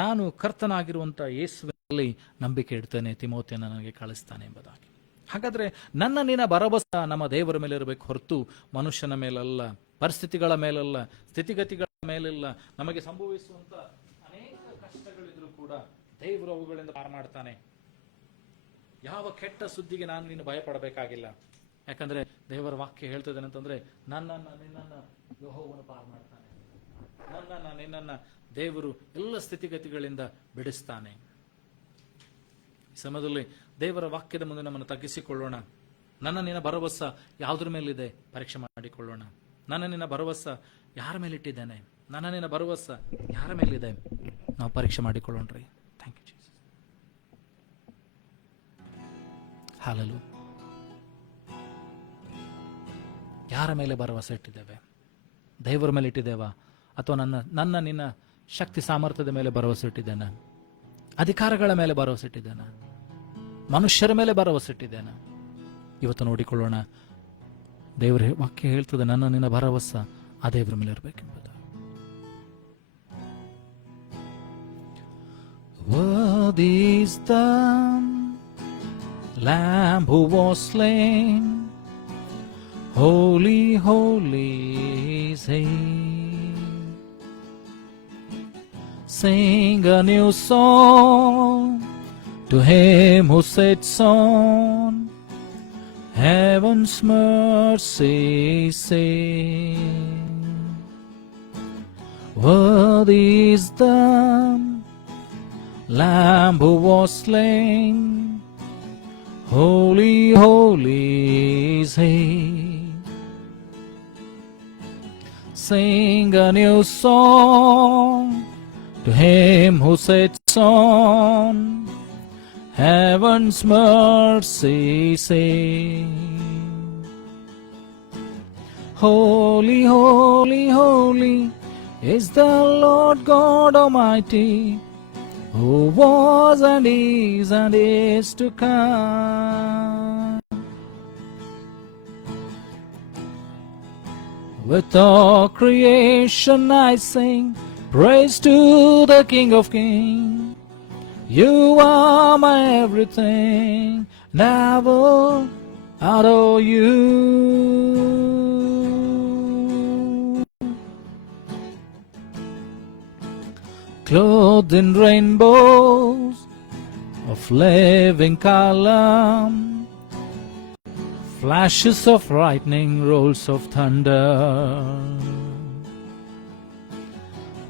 ನಾನು ಕರ್ತನಾಗಿರುವಂಥ ಯೇಸುವಿನಲ್ಲಿ ನಂಬಿಕೆ ಇಡ್ತೇನೆ, ತಿಮೋಥೆಯನ್ನು ನನಗೆ ಕಳಿಸ್ತಾನೆ ಎಂಬುದಾಗಿ. ಹಾಗಾದರೆ ನನ್ನ ನಿನ್ನ ಭರವಸೆ ನಮ್ಮ ದೇವರ ಮೇಲೆ ಇರಬೇಕು ಹೊರತು ಮನುಷ್ಯನ ಮೇಲಲ್ಲ, ಪರಿಸ್ಥಿತಿಗಳ ಮೇಲಲ್ಲ, ಸ್ಥಿತಿಗತಿಗಳ ಮೇಲಿಲ್ಲ. ನಮಗೆ ಸಂಭವಿಸುವಂಥ ಅನೇಕ ಕಷ್ಟಗಳಿದ್ರೂ ಕೂಡ ದೇವರು ಅವುಗಳಿಂದ ಪಾರು ಮಾಡ್ತಾನೆ. ಯಾವ ಕೆಟ್ಟ ಸುದ್ದಿಗೆ ನಾನು ನೀನು ಭಯಪಡಬೇಕಾಗಿಲ್ಲ. ಯಾಕಂದ್ರೆ ದೇವರ ವಾಕ್ಯ ಹೇಳ್ತದೇನೆ ಅಂತಂದ್ರೆ, ನನ್ನನ್ನು ನಿನ್ನನ್ನು ಯೆಹೋವನು ಪಾರು ಮಾಡ್ತಾನೆ, ನನ್ನನ್ನು ನಿನ್ನನ್ನು ದೇವರು ಎಲ್ಲ ಸ್ಥಿತಿಗತಿಗಳಿಂದ ಬಿಡಿಸ್ತಾನೆ. ಈ ಸಮಯದಲ್ಲಿ ದೇವರ ವಾಕ್ಯದ ಮುಂದೆ ನಮ್ಮನ್ನು ತಗ್ಗಿಸಿಕೊಳ್ಳೋಣ. ನನ್ನ ನಿನ್ನ ಭರವಸೆ ಯಾವುದ್ರ ಮೇಲಿದೆ ಪರೀಕ್ಷೆ ಮಾಡಿಕೊಳ್ಳೋಣ. ನನ್ನ ನಿನ್ನ ಭರವಸೆ ಯಾರ ಮೇಲಿಟ್ಟಿದ್ದೇನೆ, ನನ್ನ ನಿನ್ನ ಭರವಸೆ ಯಾರ ಮೇಲಿದೆ ನಾವು ಪರೀಕ್ಷೆ ಮಾಡಿಕೊಳ್ಳೋಣ್ರಿ. Thank you Jesus. ಹಲ್ಲೆಲೂಯಾ. ಯಾರ ಮೇಲೆ ಭರವಸೆ ಇಟ್ಟಿದ್ದೇವೆ? ದೇವರ ಮೇಲೆ ಇಟ್ಟಿದ್ದೇವಾ ಅಥವಾ ನನ್ನ ನಿನ್ನ ಶಕ್ತಿ ಸಾಮರ್ಥ್ಯದ ಮೇಲೆ ಭರವಸೆ ಇಟ್ಟಿದ್ದೇನೆ? ಅಧಿಕಾರಗಳ ಮೇಲೆ ಭರವಸೆ ಇಟ್ಟಿದ್ದೇನೆ? ಮನುಷ್ಯರ ಮೇಲೆ ಭರವಸೆ ಇಟ್ಟಿದ್ದೇನೆ? ಇವತ್ತು ನೋಡಿಕೊಳ್ಳೋಣ. ದೇವರ ವಾಕ್ಯ ಹೇಳ್ತದೆ, ನನ್ನ ನಿನ್ನ ಭರವಸೆ ಆ ದೇವರ ಮೇಲೆ ಇರಬೇಕೆಂಬುದು. Worthy is the Lamb who was slain, holy, holy is He. Sing a new song to Him who sits on heaven's mercy seat. Worthy is the Lamb who was slain, holy, holy is He. Sing a new song to Him who sits on heaven's mercy seat. Holy, holy, holy is the Lord God Almighty, who was and is to come. With all creation I sing Praise to the King of Kings. You are my everything, and I will adore you. Clothed in rainbows of living color, flashes of lightning, rolls of thunder,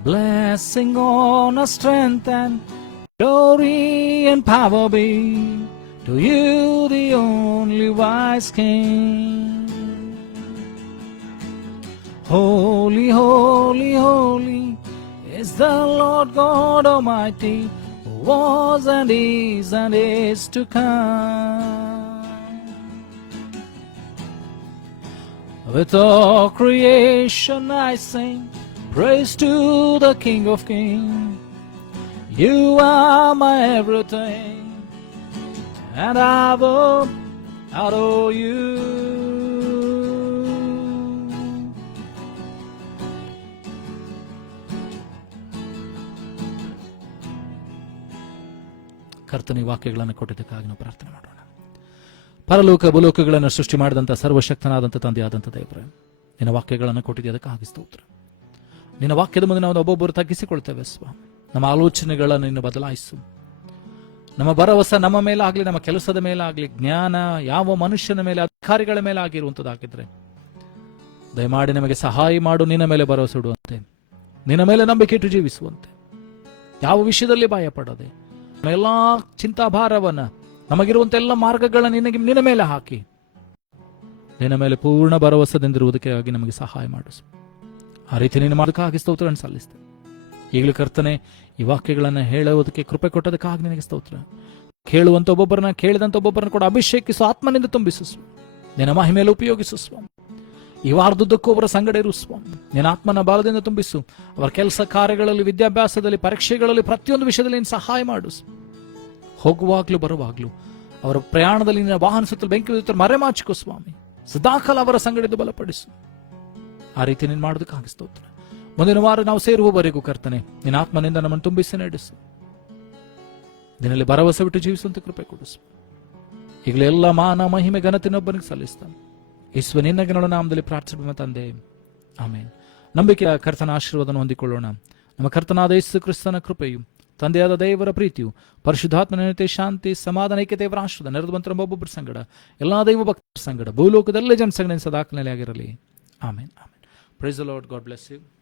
blessing, honor, strength, and glory and power be to you, the only wise King. Holy, holy, holy is the Lord God Almighty, who was and is to come. With all creation I sing praise to the King of Kings. You are my everything, and I will adore you. ಕರ್ತನ ವಾಕ್ಯಗಳನ್ನು ಕೊಟ್ಟಿದ್ದಕ್ಕಾಗಿ ನಾವು ಪ್ರಾರ್ಥನೆ ಮಾಡೋಣ. ಪರಲೋಕ ಭೂಲೋಕಗಳನ್ನು ಸೃಷ್ಟಿ ಮಾಡಿದಂಥ ಸರ್ವಶಕ್ತನಾದಂಥ ತಂದೆಯಾದಂಥ ದೇವರೇ, ನಿನ್ನ ವಾಕ್ಯಗಳನ್ನು ಕೊಟ್ಟಿದ್ದೆ ಅದಕ್ಕಾಗಿ ಸ್ತೋತ್ರ. ನಿನ್ನ ವಾಕ್ಯದ ಮುಂದೆ ನಾವು ಒಬ್ಬೊಬ್ಬರು ತಗ್ಗಿಸಿಕೊಳ್ತೇವೆ ಸ್ವಾಮಿ. ನಮ್ಮ ಆಲೋಚನೆಗಳನ್ನು ನಿನ್ನ ಬದಲಾಯಿಸು. ನಮ್ಮ ಭರವಸೆ ನಮ್ಮ ಮೇಲಾಗಲಿ, ನಮ್ಮ ಕೆಲಸದ ಮೇಲಾಗಲಿ, ಜ್ಞಾನ ಯಾವ ಮನುಷ್ಯನ ಮೇಲೆ, ಅಧಿಕಾರಿಗಳ ಮೇಲೆ ಆಗಿರುವಂಥದ್ದಾಗಿದ್ರೆ ದಯಮಾಡಿ ನಮಗೆ ಸಹಾಯ ಮಾಡು. ನಿನ್ನ ಮೇಲೆ ಭರವಸೆ ಇಡುವಂತೆ, ನಿನ್ನ ಮೇಲೆ ನಂಬಿಕೆ ಇಟ್ಟು ಜೀವಿಸುವಂತೆ, ಯಾವ ವಿಷಯದಲ್ಲಿ ಭಯ ಪಡದೆ ಎಲ್ಲ ಚಿಂತಾಭಾರವನ್ನ, ನಮಗಿರುವಂತ ಎಲ್ಲ ಮಾರ್ಗಗಳನ್ನ ನಿನ್ನ ಮೇಲೆ ಹಾಕಿ ನಿನ್ನ ಮೇಲೆ ಪೂರ್ಣ ಭರವಸೆದಿಂದಿರುವುದಕ್ಕಾಗಿ ನಮಗೆ ಸಹಾಯ ಮಾಡಿಸು. ಆ ರೀತಿ ನೀನು ಮಾಡೋದಕ್ಕಾಗಿ ಸ್ತೋತ್ರವನ್ನು ಸಲ್ಲಿಸ್ತೇವೆ. ಈಗಲೂ ಕರ್ತನೆ, ಈ ವಾಕ್ಯಗಳನ್ನು ಹೇಳುವುದಕ್ಕೆ ಕೃಪೆ ಕೊಟ್ಟದಕ್ಕಾಗಿ ನಿನಗೆ ಸ್ತೋತ್ರ. ಕೇಳುವಂತ ಒಬ್ಬೊಬ್ಬರನ್ನ, ಕೇಳಿದಂತ ಒಬ್ಬೊಬ್ಬರನ್ನ ಕೂಡ ಅಭಿಷೇಕಿಸು, ಆತ್ಮನಿಂದ ತುಂಬಿಸು ಸ್ವಾಮಿ. ನಿನ್ನ ಮಹಿಮೆಯಲ್ಲಿ ಉಪಯೋಗಿಸು ಸ್ವಾಮಿ. ಈ ವಾರದುದ್ದಕ್ಕೂ ಅವರ ಸಂಗಡ ಇರು ಸ್ವಾಮಿ. ನಿನ್ನ ಆತ್ಮನ ಬಲದಿಂದ ತುಂಬಿಸು. ಅವರ ಕೆಲಸ ಕಾರ್ಯಗಳಲ್ಲಿ, ವಿದ್ಯಾಭ್ಯಾಸದಲ್ಲಿ, ಪರೀಕ್ಷೆಗಳಲ್ಲಿ, ಪ್ರತಿಯೊಂದು ವಿಷಯದಲ್ಲಿ ನೀನು ಸಹಾಯ ಮಾಡು. ಹೋಗುವಾಗ್ಲೂ ಬರುವಾಗ್ಲೂ ಅವರ ಪ್ರಯಾಣದಲ್ಲಿ ನಿನ್ನ ವಾಹನ ಸುತ್ತಲೂ ಬೆಂಕಿ ಮರೆಮಾಚಿಕೋ ಸ್ವಾಮಿ. ಸದಾಕಾಲ ಅವರ ಸಂಗಡಿದ್ದು ಬಲಪಡಿಸು. ಆ ರೀತಿ ನೀನು ಮಾಡೋದಕ್ಕಾಗಿ ಸ್ತೋತ್ರ. ಮುಂದಿನ ವಾರ ನಾವು ಸೇರುವವರೆಗೂ ಕರ್ತನೆ, ನಿನ್ನ ಆತ್ಮನಿಂದ ನಮ್ಮನ್ನು ತುಂಬಿಸಿ ನಡೆಸು. ನಿನ್ನಲ್ಲಿ ಭರವಸೆ ಬಿಟ್ಟು ಜೀವಿಸುವಂತ ಕೃಪೆ ಕೊಡಿಸು. ಈಗಲೇ ಎಲ್ಲ ಮಾನ ಮಹಿಮೆ ಘನತೆನೊಬ್ಬನಿಗೆ ಸಲ್ಲಿಸ್ತಾನೆ. ಯೇಸುವೆ ನಿನ್ನ ಘನಗಳ ನಾಮದಲ್ಲಿ ಪ್ರಾರ್ಥಿಸುವ ತಂದೆ, ಆಮೇನ್. ನಂಬಿಕೆಯ ಕರ್ತನ ಆಶೀರ್ವಾದವನ್ನು ಹೊಂದಿಕೊಳ್ಳೋಣ. ನಮ್ಮ ಕರ್ತನಾದ ಯೇಸು ಕ್ರಿಸ್ತನ ಕೃಪೆಯು, ತಂದೆಯಾದ ದೇವರ ಪ್ರೀತಿಯು, ಪರಿಶುದ್ಧಾತ್ಮನ ಶಾಂತಿ, ಸಮಾಧಾನ, ಐಕ್ಯತೆ, ದೇವರ ಆಶೀರ್ವಾದ ನೆರೆದು ಒಬ್ಬೊಬ್ಬರ ಸಂಗಡ, ಎಲ್ಲಾ ದೈವ ಭಕ್ತರ ಸಂಗಡ, ಭೂಲೋಕದಲ್ಲೇ ಜನಸಂಗಡ ಸದಾಕಾಲದಲ್ಲಿ ಆಗಿರಲಿ. Amen. Amen. Praise the Lord. God bless you.